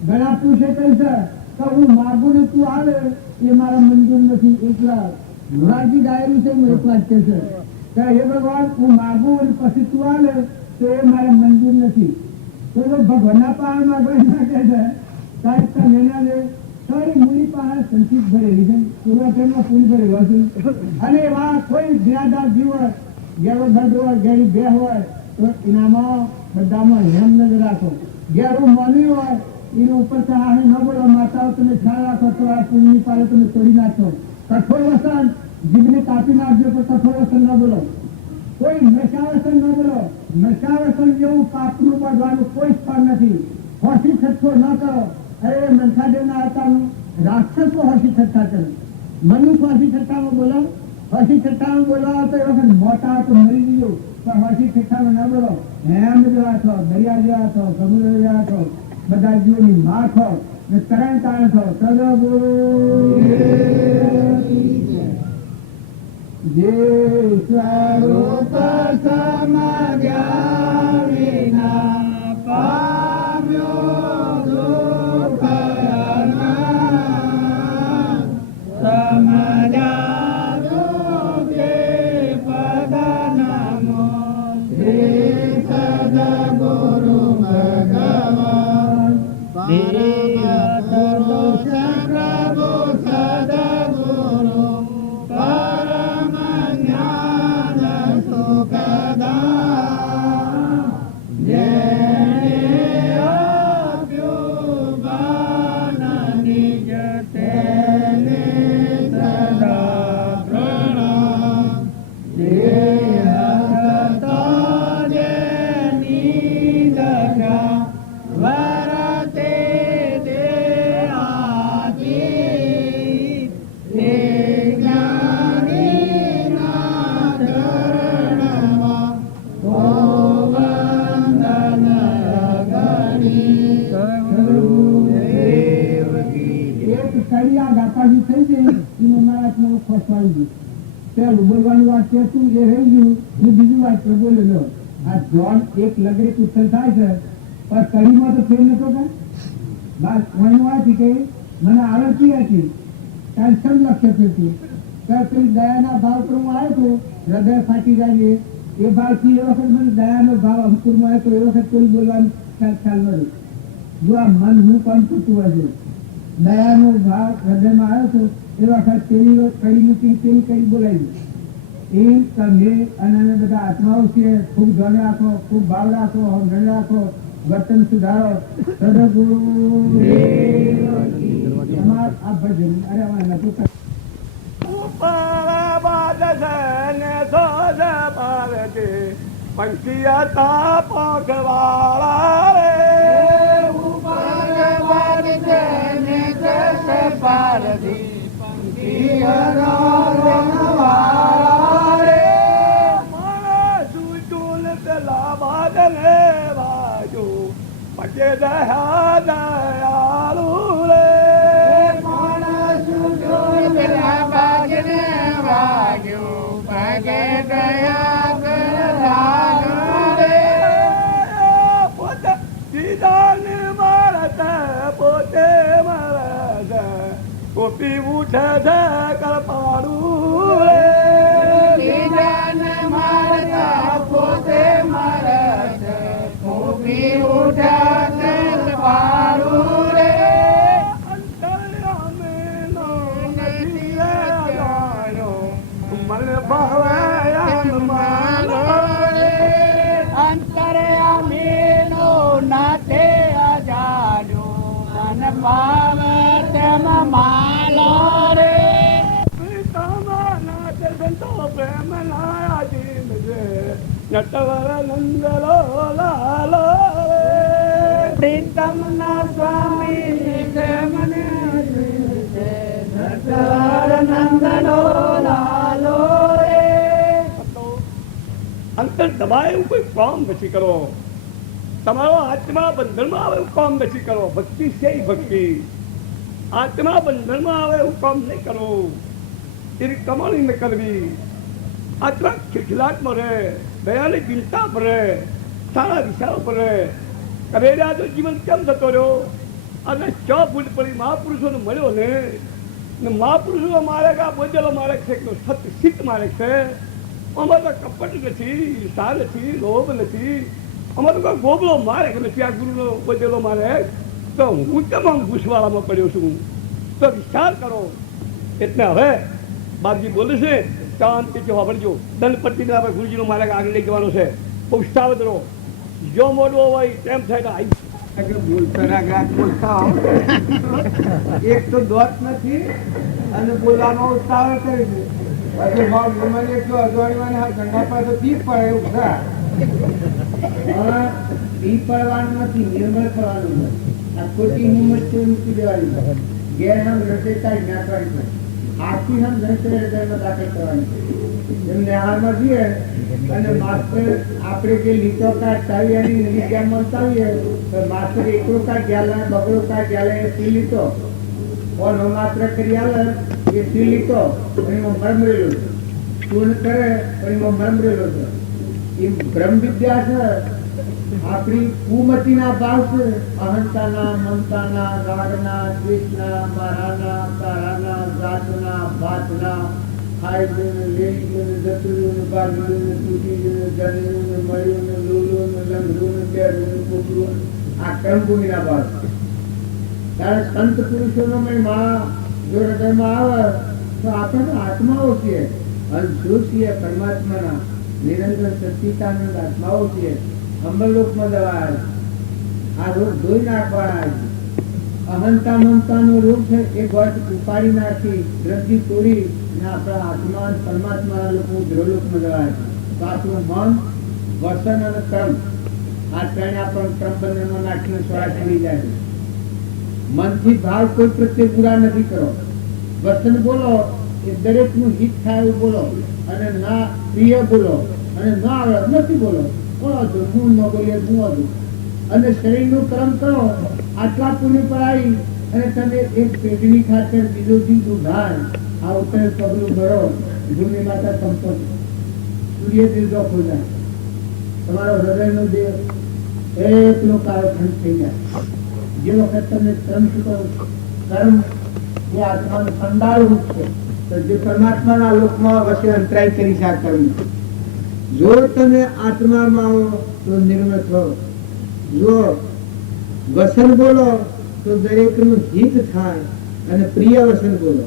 ઘણા પૂછે કઈ છે તો હું માગું ને તું આવે એ મારા મંજૂર નથી. એકલા મોરારજી ડાયરી છે હું એક વાત કે છે કે હે ભગવાન હું માગું અને પછી તું આવે તો એ મારે મંજૂર નથી. તો ભગવાનના પાસે માગવા ના કહે છે સાહેબ તમે એના લે સારી મૂડી પાસે સંચિત ભરેલી છે પૂર્વકરમાં પૂરી ભરેલો છે અને એવા કોઈ જ્ઞાદાર જીવ હોય ગેરો દર્દ હોય ગેરી બે હોય તો એનામાં બધામાં હેમ નજર રાખો. ગેરું મોની હોય એની ઉપર ચહાડે ન બોલો માતાઓ તમે ખ્યાલ રાખો તો આ પૂર્ણની પાડે તમે તોડી નાખો. કઠોર વસન જીભને કાપી નાખજો તો કઠોર વસન ન બોલો. કોઈ નશાવસન ન બોલો. નશાવસન જેવું પાપનું બાંધવાનું કોઈ સ્થળ નથી. હોશી છઠ્ઠો ન કરો. અરે મનખાદેવના આવતાનું રાક્ષસો હોશી છઠ્ઠા કરે. મનુષ્ય હોશી છઠ્ઠામાં બોલો. હોશી છઠ્ઠામાં બોલવા તો એ વખત મોટા તો મરી ગયું પણ હોશી છઠ્ઠામાં ન બોલો. હેમ જેવા છો દરિયા જેવા છો સમુદ્ર જેવા છો બધા જીવોની માં છો ને તરણ તાણ છો. ચલો બોલો જે સ્વરૂપ સમજ્યા વિના પામ્યો દુઃખ સમજ્યા દુઃખે પદ નમો શ્રી સદગુરુ ભગવાન પ્રભુ સદગુરુ પરમ જ્ઞાન સુખદાન જેણે આપ્યું બાન નિજ તેને સદા પ્રણામ. જે હસતા જેની દશા વરતે તે આજી તે જ્ઞાનીના ચરણમાં ઓ વંદન અગણી. એક કડી આ ગાપાજી થઈ ગઈ એનું મારા ખોસવાઈ ગયું. પેલું બોલવાનું વાક્ય તું એ રહી ગયું ને બીજું વાક્ય બોલેલો. આ જોન એક લગડી પુસ્તક થાય છે પણ કડીમાં તો ફેર નતો કે બસ વણવાથી કે મને આવડતી હતી ત્યારે સમ લક્ષ્ય થયું ત્યારે પેલી દયાના ભાવ પર હું આવ્યો હતો હૃદય ફાટી જાય એ ભાવથી એ વખત મને દયાનો ભાવ અંકુરમાં આવ્યો તો એ વખત કોઈ બોલવાનું ખ્યાલ મળ્યો. જો આ મન હું પણ થતું હોય છે દયાનો ભાવ હૃદયમાં આવ્યો હતો એ વખત પેલી કડી મૂકી પેલી કડી બોલાવી એ તમે અને બધા આત્માઓ છે ખૂબ ધન રાખો ખૂબ ભાવ રાખો હમણ રાખો વર્તન સુધારો સદગુરુ આ ભજન અરે નતું પંખિયા પખવાળા રે પગે દયા દયાળુ રે પોતે મારે કોપી ઉઠે છે કળપાડું રે પોતે મારે કોપી ઉઠે છે કળપાડું રે અંતર્યામે નો નથી જાણ્યો મન ભાવે માનો અંતર્યામે નો નાથે પાવે તેમ માલો રે નાથ સંતો પ્રેમ નાયા જીમ છે નટવર નંદલો લાલો પ્રીતમ ના સ્વામી મને નટવર નંદલો લાલો રે અંતર દબાય એવું કોઈ કામ નથી કરો તમારો આત્મા બંધનમાં આવે એવું કામ નથી કરો ભક્તિ છે ભક્તિ આત્મા બંધનમાં આવે એવું કામ નહીં કરો એની કમાણી ન કરવી આત્મા ખિલખિલાટમાં રહે દયાની ચિંતા પર રહે સારા વિચારો પર રહે કરેલા તો જીવન કેમ થતો રહ્યો અને ચો ભૂલ પડી મહાપુરુષોને મળ્યો ને મહાપુરુષો મારે કે આ બોજેલો મારે છે કે સત્ય સિદ્ધ મારે છે અમારે તો કપટ નથી ઈર્ષા નથી લોભ નથી અમારે કોઈ ગોબલો મારે કે નથી આ ગુરુનો બોજેલો મારે તો હું કેમ આમ ઘૂસવાળામાં પડ્યો છું તો વિચાર કરો એટલે હવે બાપજી બોલે છે શાંતિથી સાંભળજો દંડપટ્ટીને આપણે ગુરુજીનો મારે આગળ લઈ જવાનો છે બહુ સાવધ રહો જો મોડવો હોય તેમ થાય તો એક તો દોત નથી અને બોલવાનો ઉતાવળ કરી દે પછી મને એટલું અજવાણીમાં ગંગા પાસે તો પી પડે એવું ખરા પી પડવાનું નથી નિર્મળ થવાનું નથી આ ખોટી હિંમત મૂકી દેવાની ગેરહમ રચેતા નાખવાની આથી હમ હૃદયમાં દાખલ કરવાની એમને હાલમાં જઈએ અને માસ્ટર આપણે જે લીટો કાઢ ચાવી એની વિદ્યામાં ચાવીએ તો માસ્ટર એકડો કાઢ ગયા બગડો કાઢ ગયા એ સી લીટો કોણ માત્ર કરી આવે એ સી લીટો એમાં મરમરેલો પૂર્ણ કરે એમાં મરમરેલો છે એ બ્રહ્મ વિદ્યા છે આપણી કુમતીના ભાવ છે અહંતાના મમતાના રાગના દ્વેષના મારાના તારાના જાતના ભાતના ખાઈ લેવું જતું બાગડું તૂટી જણ્યું મળ્યું લોલું લંગડું બેડું કૂતરું આ કર્મભૂમિના ભાવ ત્યારે સંત પુરુષોનો મહિમા જો હૃદયમાં આવે તો આપણે આત્માઓ છીએ અંશો છીએ પરમાત્માના નિરંતર સચ્ચિદાનંદ આત્માઓ છીએ અમરલોકમાં દવા આ રોગ ધોઈ નાખવાના અહંતા મમતાનો રોગ છે એ ગોઠ ઉપાડી નાખી દ્રષ્ટિ તોડી અને આપણા આત્મા પરમાત્મા લોકો ગૃહલોકમાં દવા તો આપણું મન વસન અને કર્મ આ ત્રણે આપણને કર્મ બંધનમાં નાખીને સ્વરાજ થઈ જાય મનથી ભાવ કોઈ પ્રત્યે પૂરા નથી કરો વસન બોલો એ દરેકનું હિત થાય એવું બોલો અને ના પ્રિય બોલો અને ના આવડત નથી બોલો હું ન બોલીએ હું હતું અને શરીરનું કર્મ કરો આટલા પુણ્ય પર આવી અને તમે એક પેઢીની ખાતર બીજો જીવ ઉધાર આ ઉત્તર પગલું ભરો ભૂમિ માતા સંપત્તિ સૂર્ય દિવસો ખોજાય તમારો હૃદયનો દેહ એકનો કાળખંડ થઈ જાય જે વખત તમે કર્મ કરો કર્મ એ આત્માનું સંડાળ રૂપ છે તો જે પરમાત્માના લોકમાં વચ્ચે અંતરાય કરી છે આ કર્મ જો તમે આત્મામાં આવો તો નિર્મળ થો જો વસન બોલો તો દરેકનું હિત થાય અને પ્રિય વસન બોલો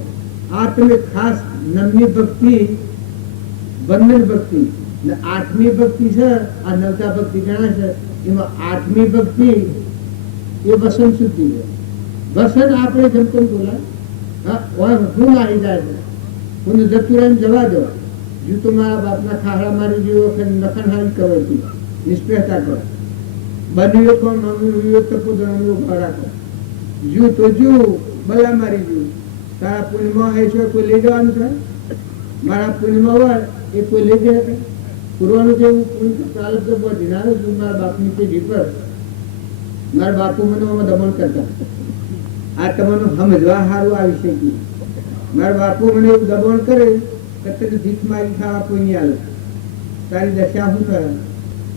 આ તમે ખાસ નવમી ભક્તિ બંધન ભક્તિ આઠમી ભક્તિ છે આ નવતા ભક્તિ ગણાય છે એમાં 8મી ભક્તિ એ વસન શુદ્ધિ છે. વસન આપણે જેમ કોઈ બોલાય હું આવી જાય છે, હું જતું રહીને જવા દો. જો તો મારા બાપના ખાડા મારી જેવો નખન હારી કરતી નિષ્ફળતા કરે બન્યો કોણ મમ્મી તપુદરણનું ઉભા રાખો. જુ તો જુ બલા મારી જુ તારા પુણ્યમાં હોય છે કોઈ લઈ જવાનું છે? મારા પુણ્યમાં હોય એ કોઈ લઈ જાય? પૂર્વનું જેવું પુણ્ય પ્રારબ્ધ વધીનારો છું મારા બાપની પેઢી પર. મારા બાપુ મને દમન કરતા. આ તમને સમજવા સારું આવી શકે. મારા બાપુ મને એવું દબાણ કરે કે તને ભીખ મારી ખાવા કોઈ નહીં આવે. તારી દશા શું કરે?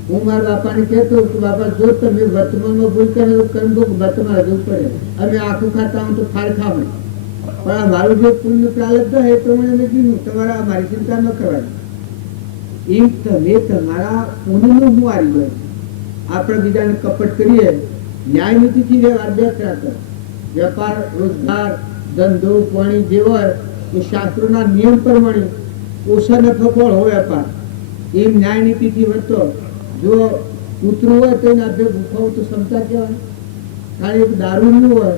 હું મારા બાપાને કહેતો કે બાપા જો તમે વર્તમાનમાં ભૂલ કરે તો કરજો વર્તમાન જવું પડે. અમે આખું ખાતા હું તો ફાળ ખાવ પણ આ મારું જે પુણ્ય પ્રારબ્ધ છે તો મને મેં કીધું તમારા મારી ચિંતા ન કરવાની. એમ તમે તમારા પુણ્યનું હું આવી ગયો. આપણે બીજાને કપટ કરીએ ન્યાય નીતિથી વ્યવહાર બે રાખો. વેપાર રોજગાર ધંધો પાણી જે હોય એ શાસ્ત્રોના નિયમ પ્રમાણે ઓછા નફાખોળ હોય વેપાર. એમ ન્યાય નીતિથી વર્તો. જો કૂતરું હોય તો એના ભેગ ઉઠાવું તો ક્ષમતા કહેવાય. કારણ એક દારૂનું હોય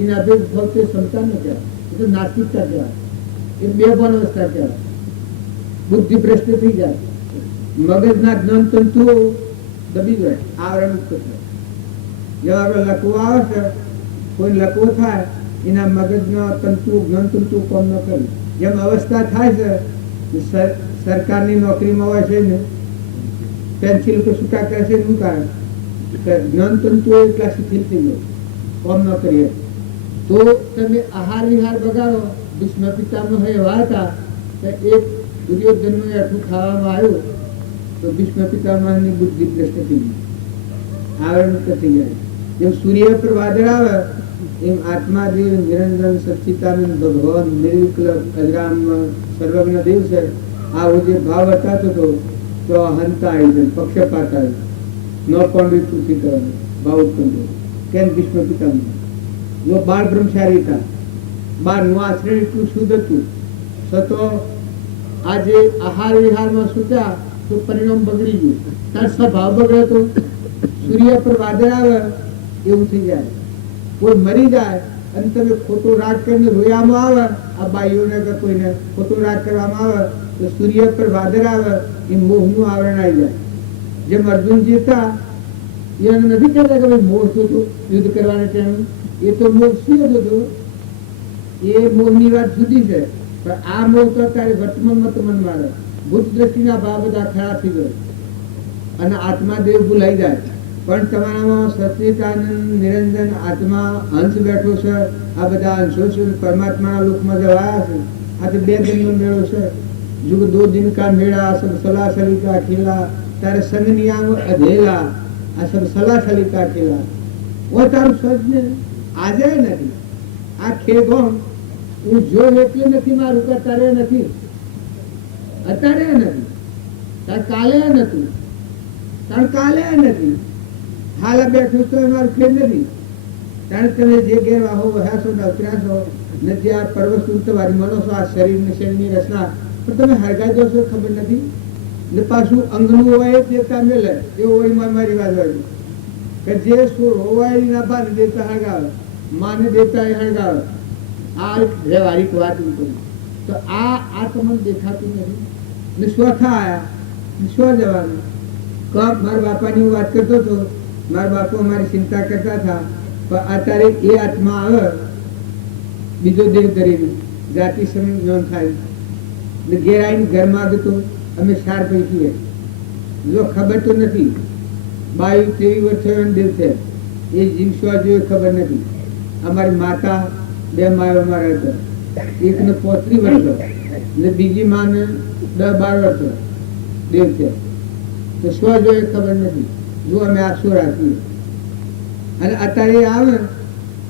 એના ભેગ ઉઠાવું તો ક્ષમતા ન કહેવાય, એ તો નાસ્તિકતા કહેવાય. એ બે પણ અવસ્થા કહેવાય. બુદ્ધિ ભ્રષ્ટ થઈ જાય, મગજના જ્ઞાન તંતુઓ દબી જાય, આવરણ મુક્ત થાય. જેવા લકવો આવે છે, કોઈ લકવો થાય એના મગજના તંતુ જ્ઞાન તંતુ કામ ન કરે. જેમ અવસ્થા થાય છે સરકારની નોકરીમાં હોય છે ને પેન્સિલ તો છૂટા કરે છે શું કારણ? જ્ઞાન તંતુઓ એટલા શિથિલ થઈ ગયો કામ ન કરીએ તો. તમે આહાર વિહાર બગાડો. ભીષ્મ પિતામહ એવા હતા કે એક દુર્યોધનનું આટલું ખાવામાં આવ્યું તો ભીષ્મ પિતામહની બુદ્ધિ ભ્રષ્ટ થઈ ગઈ, આવરણ મુક્ત થઈ જાય. જેમ સૂર્ય પર વાદળ આવે એમ આત્માદેવ નિરંજન સચ્ચિદાનંદ ભગવાન નિર્વિકલ્પ અજરામ સર્વજ્ઞ દેવ છે. આવો જે ભાવ બતાતો હતો તો હંતા આવી જાય, પક્ષપાત આવી ન પંડિત પૂછી કરવાનો ભાવ ઉત્પન્ન થયો. કેમ? ભીષ્મ પિતામહ જો બાળ બ્રહ્મચારી હતા, બારનું આચરણ એટલું શુદ્ધ હતું છતાં આજે આહાર વિહારમાં સુધા તો પરિણામ બગડી ગયું. તાર સ્વભાવ બગડે તો સૂર્ય પર વાદળ આવે એવું થઈ જાય. કોઈ મરી જાય અને તમે ખોટો રાગ કરીને રોયામાં આવે, આ બાઈઓને કે કોઈને ખોટો રાગ કરવામાં આવે તો સૂર્ય પર વાદળ આવે એ મોહનું આવરણ આવી જાય. જેમ અર્જુનજી હતા એને નથી કહેતા કે ભાઈ મોહ હતો યુદ્ધ કરવાના ટાઈમ, એ તો મોહ શું હતો? એ મોહની વાત જુદી છે. પણ આ મોહ તો અત્યારે વર્તમાનમાં તો મન મારે ભૂત દ્રષ્ટિના ભાવ બધા ખરાબ થઈ ગયો અને આત્મા દેવ ભૂલાઈ જાય. પણ તમારામાં સચિદાનંદ નિરંજન આત્મા અંશ બેઠો છે. આ બધા અંશો છે પરમાત્માના લોકમાં જવાયા છે. આ તો 2 દિનનો મેળો છે. जुग 2 दिन का मेला सब सलासली का खेला तारे संग नियम अधेला आ सब सलासली का खेला वो तारू सजने આજે નથી. આ ખેગો હું જો એટલે નથી મારું કે તારે નથી, અત્યારે નથી, તાર કાલે નથી, તાર કાલે નથી, હાલ બેઠું તો મારું ખેદ નથી. કારણ તમે જે ઘેર વાહો વહ્યાશો ને ઉતર્યાશો નથી આ પરવસ્તુ તમારી મનો છો આ શરીરની રચના પણ તમે હરગાઈ દો છો ખબર નથી ને પાછું અંગનું હોય દેતા મેલે એવું હોય. મારી વાત હોય કે જે સુર હોવાય ના બાદ દેતા હળગાવે, માને દેતા એ હળગાવે. આ વ્યવહારિક વાત કરું તો આ તમને દેખાતું નથી ને સ્વ થયા સ્વ જવાનું. કપ મારા બાપાની હું વાત કરતો હતો, મારા બાપુ અમારી ચિંતા કરતા હતા પણ અત્યારે એ આત્મા આવે બીજો દેહ કરીને જાતિ સમય ન થાય ને ઘેર આવીને ઘરમાં આગતો અમે 4 ભાઈ છીએ. જો ખબર તો નથી 22-23 વર્ષ દેવ છે એ જીવસવા જોઈએ ખબર નથી. અમારી માતા 2 માયો અમારા હતા, એકને 35 વર્ષ ને બીજી માને 10-12 વર્ષ દેવ છે તો સ્વ જોઈએ ખબર નથી. જો અમે આ શું રાખીએ અને અત્યારે આવે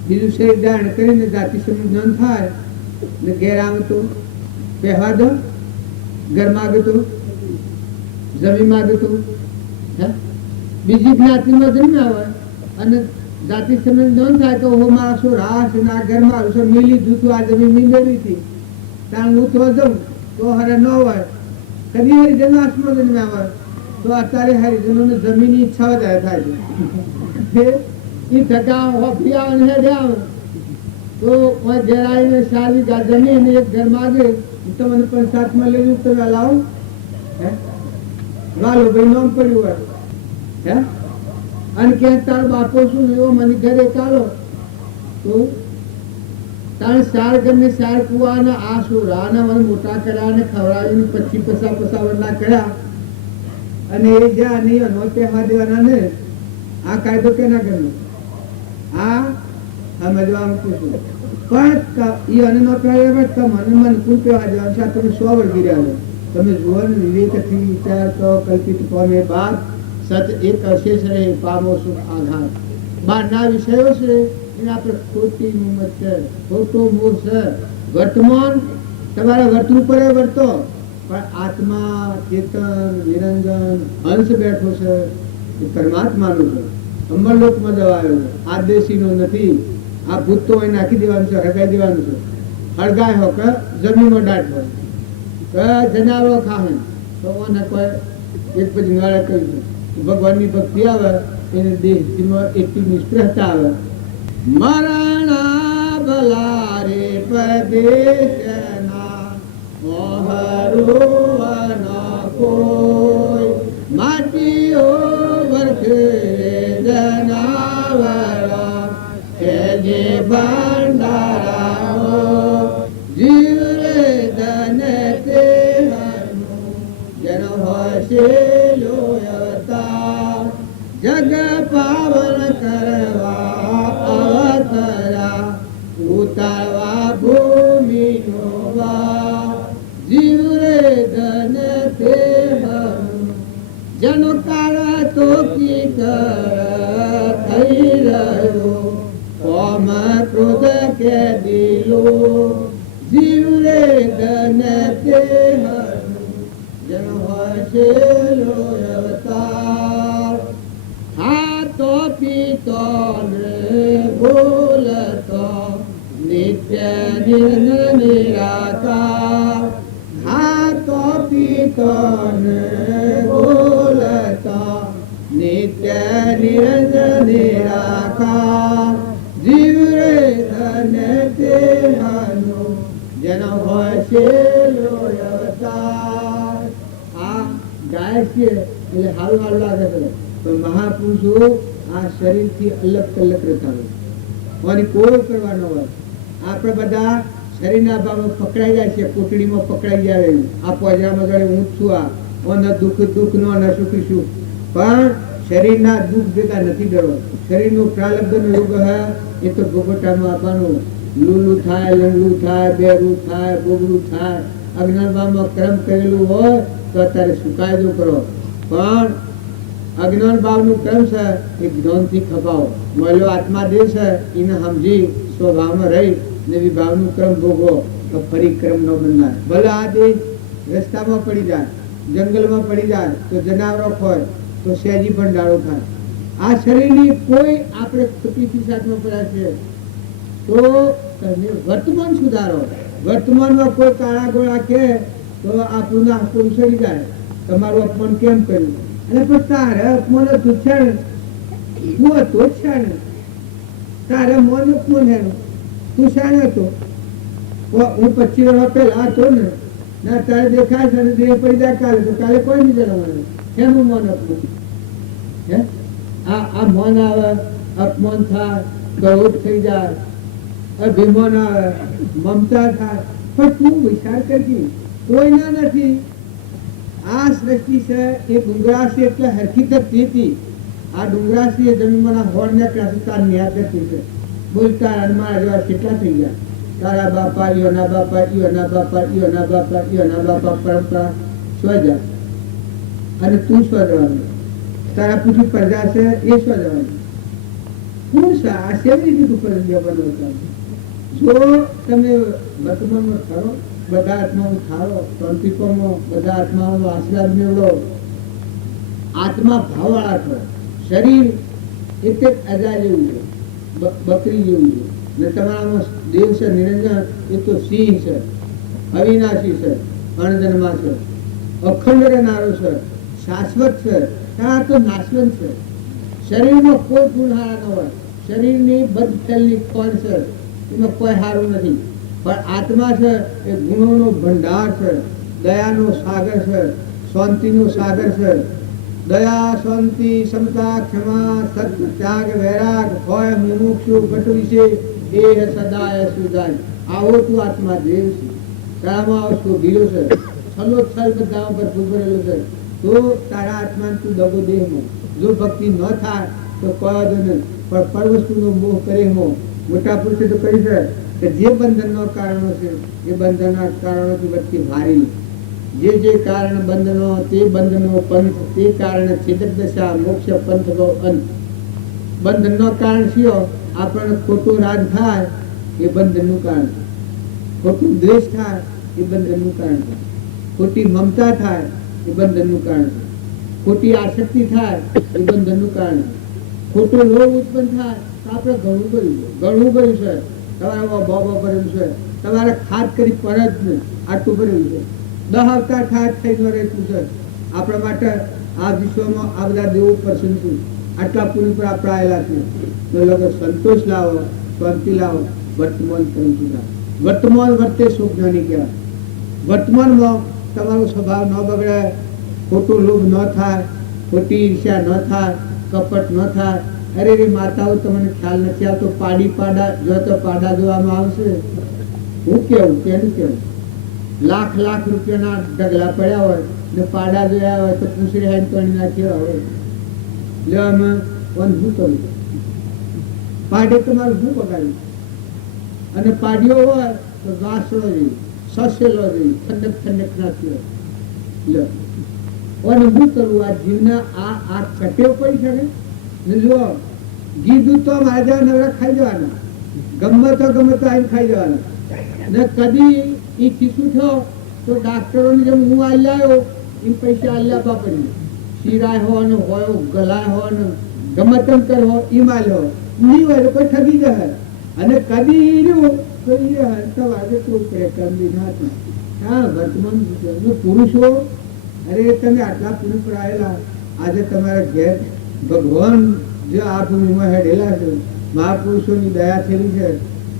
બીજું શરીર ધારણ કરીને જાતિ સમય ન થાય ને ઘેર આવે તો પહેવા દો, ઘર માગતો, જમીન માગતો, બીજી જ્ઞાતિમાં જન્મ્યા હોય અને જાતિ સમય ન થાય તો હું મારો રાસ ના ઘર મારું છું મિલી જૂતું આ જમીન મેળવી હતી ત્યાં હું તો જઉં તો હરે ન હોય કદી જન્માષ્ટમી જન્મ્યા હોય તો અત્યારે હરિજનોને જમીનની ઈચ્છા વધારે થાય છે એ થકા હોફી આવે ને હેડે આવે તો ઘેર આવીને સારી જમીન એક ઘર માગે તમને પંચાયતમાં લઈ જવું તમે લાવો વાલો ભાઈ નામ પડ્યું હોય હે અને ક્યાંક તારો બાપો શું એવો મને ઘરે ચાલો તો તારે ચાર ઘરને ચાર કુવાના આ સોરાના મને મોટા કર્યા અને ખવડાવીને પછી પસાવરના કર્યા અને એ જ્યાં નહીં નો પહેવા દેવાના ને આ કાયદો કેના ઘરનો આ સમજવાનું પૂછું પણ એ અને નો પહેવા તમને મને કુલ પહેવા દેવાનું છે તમે 100 વળગી રહ્યા તમે જુઓ ને વિવેકથી વિચાર તો કલ્પિત પામે બાદ સચ એક અશેષ રહે પામો સુખ આઘાત બહારના વિષયો છે એને આપણે ખોટી મુમત છે ખોટો મોહ છે વર્તમાન તમારા વર્તન ઉપર વર્તો પણ આત્મા ચેતન નિરંજન હંસ બેઠો છે એ પરમાત્માનું છે અમરલોકમાં જવાયો આ દેશીનો નથી આ ભૂત તો એને નાખી દેવાનું છે હળગાઈ દેવાનું છે હળગાય હો કે જમીનમાં દાટ હોય કે જનાવરો ખાહે તો ઓને કોઈ એક પછી નાળે કર્યું ભગવાનની ભક્તિ આવે એને દેહમાં એટલી નિષ્પ્રહતા આવે મરણા બલારે પરદેશના મોહરુવના કોઈ માટીઓ વરખે જનાવરા કે જે ભંડારાઓ જીવ રે ધન તે જન હશે લોયતા જગ પાવન કરવા અવતરા ઉતારવા ભૂમિનો વા જીવ રે ધન તે જનો કાળ તો કી કર થઈ રહ્યો કોમ ક્રોધ કે દિલો જીવ રે ધન તે જન હશે લોયતા ખાતો પીતો ને બોલતો નિત્ય નિરાકાર ખાતો પીતો ને બોલતો નિત્ય નિરાકાર જીવ રે ધન તે જન હશે લોયતા આ ગાય છે એટલે હાલ હાલ લાગે છે પણ મહાપુરુષો આ શરીરથી અલગ કલક રહેતા હોય અને કોઈ કરવાનો હોય આપણે બધા શરીરના ભાગમાં પકડાઈ જાય છે કોટડીમાં પકડાઈ જાય આ પોજરામાં જોડે હું છું આ ન દુઃખ નો ન સુખ સુખ પણ શરીરના દુઃખ ભેગા નથી ડરવો શરીરનું પ્રાલબ્ધનો યોગ હે એ તો ભોગવટામાં આપવાનું લૂલું થાય લંગડું થાય બેરું થાય બોગડું થાય અજ્ઞાનમાં કર્મ કરેલું હોય તો અત્યારે સુકાયદો કરો પણ અજ્ઞાન ભાવનું કર્મ છે એ જ્ઞાનથી ખપાવો મળ્યો આત્મા દેહ છે એને સમજી સ્વભાવમાં રહી ને વિભાવનું ક્રમ ભોગવો તો ફરી ક્રમ ન બંધાય ભલે આ દેહ રસ્તામાં પડી જાય જંગલમાં પડી જાય તો જનાવરો હોય તો સહેજી પણ ડાળો થાય આ શરીરની કોઈ આપણે ખોટી સાથમાં પડ્યા છે તો તમે વર્તમાન સુધારો વર્તમાનમાં કોઈ કાળા ગોળા કે તો આપણું આખું સડી જાય તમારું અપમાન કેમ કર્યું અને પણ તારે અપમાન હતું છે ને તું હતો જ છે ને તારે મન અપમાન હેનું તું શાને હતો હું 25 વર્ષ પહેલા હતો ને ના તારે દેખાય છે દેહ પડી જાય કાલે તો કાલે કોઈ નહીં જણાવવાનું કેનું મન અપમાન હે આ મન આવે અપમાન થાય ક્રોધ થઈ જાય અભિમાન આવે મમતા થાય પણ તું વિચાર કરજી કોઈના નથી આ સૃષ્ટિ છે એ ડુંગરાશી એટલે હરખી થતી હતી આ ડુંગરાશી એ જમીનના હોળને ક્લાસતા નિયાત થતી છે બોલતા અનમાર જેવા કેટલા થઈ ગયા તારા બાપા ઈઓના બાપા ઈઓના બાપા ઈઓના બાપા ઈઓના બાપા પરંપરા સ્વજા અને તું સ્વજવાનું તારા પૂછી પ્રજા છે એ સ્વજવાનું શું છે આ કેવી રીતે તું પ્રજા બનાવતા જો તમે વર્તમાનમાં ખરો બધા આત્માઓ થારો તંત્રિકોમાં બધા આત્માઓનો આશીર્વાદ મેળવો આત્મા ભાવવાળા થયો શરીર એક એક અજા જેવું છે બકરી જેવું છે ને તમારામાં દેવ છે નિરંજન એ તો સિંહ છે અવિનાશી છે અણજન્મા છે અખંડ રહેનારો છે શાશ્વત છે, આ તો નાશવંત છે. શરીરમાં કોઈ ગુણ હારા ન હોય. શરીરની બદફેલની ખોળ છે, એમાં કોઈ હારું નથી. પણ આત્મા છે એ ગુણોનો ભંડાર છે, દયાનો સાગર છે, શાંતિનો સાગર છે. દયા, શાંતિ, સમતા, ક્ષમા, સત્ય, ત્યાગ, વૈરાગ હોય મુમુક્ષુ ઘટ વિશે એ સદાય સુદાય. આવો તું આત્મા દેવ છે. તારામાં આવો શોભીલો છે, છલોછલ બધા ભરપૂર ભરેલો છે. તો તારા આત્માને તું દગો દેહમાં. જો ભક્તિ ન થાય તો કોઈ વાંધો નહીં, પણ પર વસ્તુનો મોહ કરે મોટા પુરુષે તો કહ્યું છે કે જે બંધનનો કારણો છે એ બંધનના કારણોથી વચ્ચે ભારી. જે કારણ બંધનો તે બંધનો પંથ, તે કારણે છેદક દશા મોક્ષ પંથ નો અંત. બંધનનો કારણ શું? આપણને ખોટું રાગ થાય એ બંધનનું કારણ, ખોટું દ્વેષ થાય એ બંધનનું કારણ, ખોટી મમતા થાય એ બંધનનું કારણ, ખોટી આસક્તિ થાય એ બંધનનું કારણ, ખોટો લોભ ઉત્પન્ન થાય તો આપણે ઘણું કર્યું છે. તમારે બાબા ભરેલું છે, તમારે ખાત કરી પરત ને આટલું ભરેલું છે. 10 અવતાર ખાત થઈ ગયો એટલું છે. આપણા માટે આ વિશ્વમાં આ બધા દેવો પ્રસન્ન છું, આટલા પુણ્ય પર આપણે આવેલા છે. તો લોકો સંતોષ લાવો, શાંતિ લાવો, વર્તમાન કર્મ સુધારો. વર્તમાન વર્તે સુખ જ્ઞાની કહેવાય. વર્તમાનમાં તમારો સ્વભાવ ન બગડે, ખોટો લોભ ન થાય, ખોટી ઈર્ષ્યા ન થાય, કપટ ન થાય. અરે રે માતાઓ તમને ખ્યાલ નથી આવતો, પાડા જો તો પાડા જોવામાં આવશે. હું કેવું કેનું કેવું? લાખ રૂપિયાના ઢગલા પડ્યા હોય ને પાડા જોયા હોય તો પૂછડી હાઈ તોડી નાખ્યો હોય. લે અમે શું કરું? પાડે તમારું શું બગાડ્યું? અને પાડ્યો હોય તો વાસળો જોઈ, સસેલો જોઈ, ઠંડક નાખ્યો. લે અને શું કરવું? આ જીવના આ કટેવ પડી શકે ને? જો ઘી દૂધ તો માજા નવરા ખાઈ જવાના, ગમે તો આવીને ખાઈ જવાના. ને કદી એ ખીસું થયો તો ડાક્ટરોને જેમ હું આલ્યા એમ પૈસા આલ્યા બાપડી. શિરાય હો ને હોય, ગલાય હો ને ગમે તેમ કરો એમ આલ્યો નહીં હોય તો કોઈ ઠગી જાય. અને કદી રહ્યું તો એ સવારે ચોપડે કરવી નથી. હા, વર્તમાન પુરુષો, અરે તમે આટલા પુરુષ પર આવેલા, આજે તમારા ઘેર ભગવાન જે આ ભૂમિમાં હેડેલા છે, મહાપુરુષોની દયા થયેલી છે.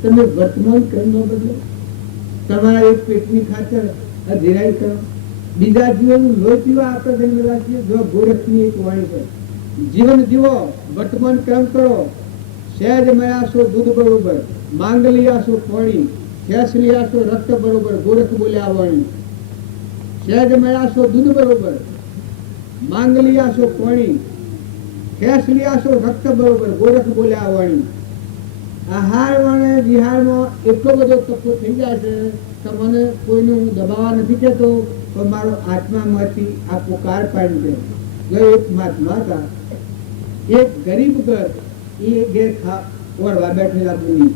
તમે વર્તમાન કર્મ ન બદલો, તમારા એક પેટની ખાતર અધીરાઈ કરો. બીજા જીવોનું લોહી પીવા આપણે જન્મેલા છીએ. જો ગોરખની એક વાણી છે, જીવન જીવો, વર્તમાન કર્મ કરો. સહેજ મળ્યાશો દૂધ બરોબર, માંગલી આશો પાણી, ખેસલી આશો રક્ત બરોબર. ગોરખ બોલ્યા વાણી. સહેજ મળ્યાશો દૂધ બરોબર, માંગલી આશો પાણી, ખેસલી આશો રક્ત બરોબર. ગોરખ બોલ્યા વાણી. આહાર વણે વિહારમાં એટલો બધો તકો થઈ જાય છે કે મને કોઈનું હું દબાવવા નથી કહેતો, પણ મારો આત્મામાંથી આ પુકાર પાડી છે. એક મહાત્મા હતા, એક ગરીબ ઘર, એ ઘેર ઓરવા બેઠેલા મુનિ.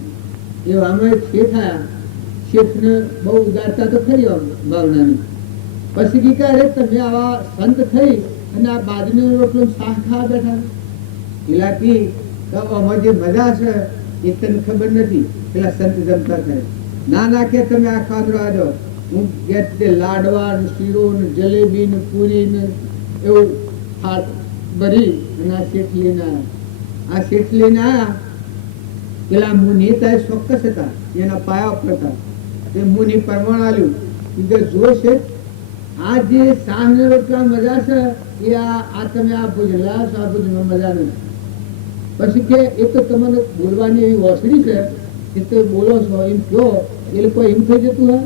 એવામાં એક શેઠ આયા. શેઠને બહુ ઉદારતા તો ખરી ભાવનાની. પછી કે અરે તમે આવા સંત થઈ અને આ બાજરીનો રોટલો શાક ખાવા બેઠા. પેલાથી આમાં જે મજા છે એ તને ખબર નથી. પેલા સંત જમતા થાય ના કે તમે આ ખાધવા દો. હું લાડવા ને શીરો ને જલેબી ને પૂરી ને એવું થાળ ભરી અને આ શેઠ લઈને આવ્યા. આ શેઠ લઈને આવ્યા. પેલા મુનિ ત્યાં ચોક્કસ હતા, એના પાયા ઉપર હતા. તે મુનિ પરમાણ આલ્યું કે જો શેઠ આ જે શાહ ને રોટલા મજા છે એ આ તમે આ ભોજન લાવો છો, આ ભોજનમાં મજા નથી. પછી કે એ તો તમને બોલવાની એવી ઓસડી છે કે તમે બોલો છો એમ કહો, એ લોકો એમ થઈ જતું હોય.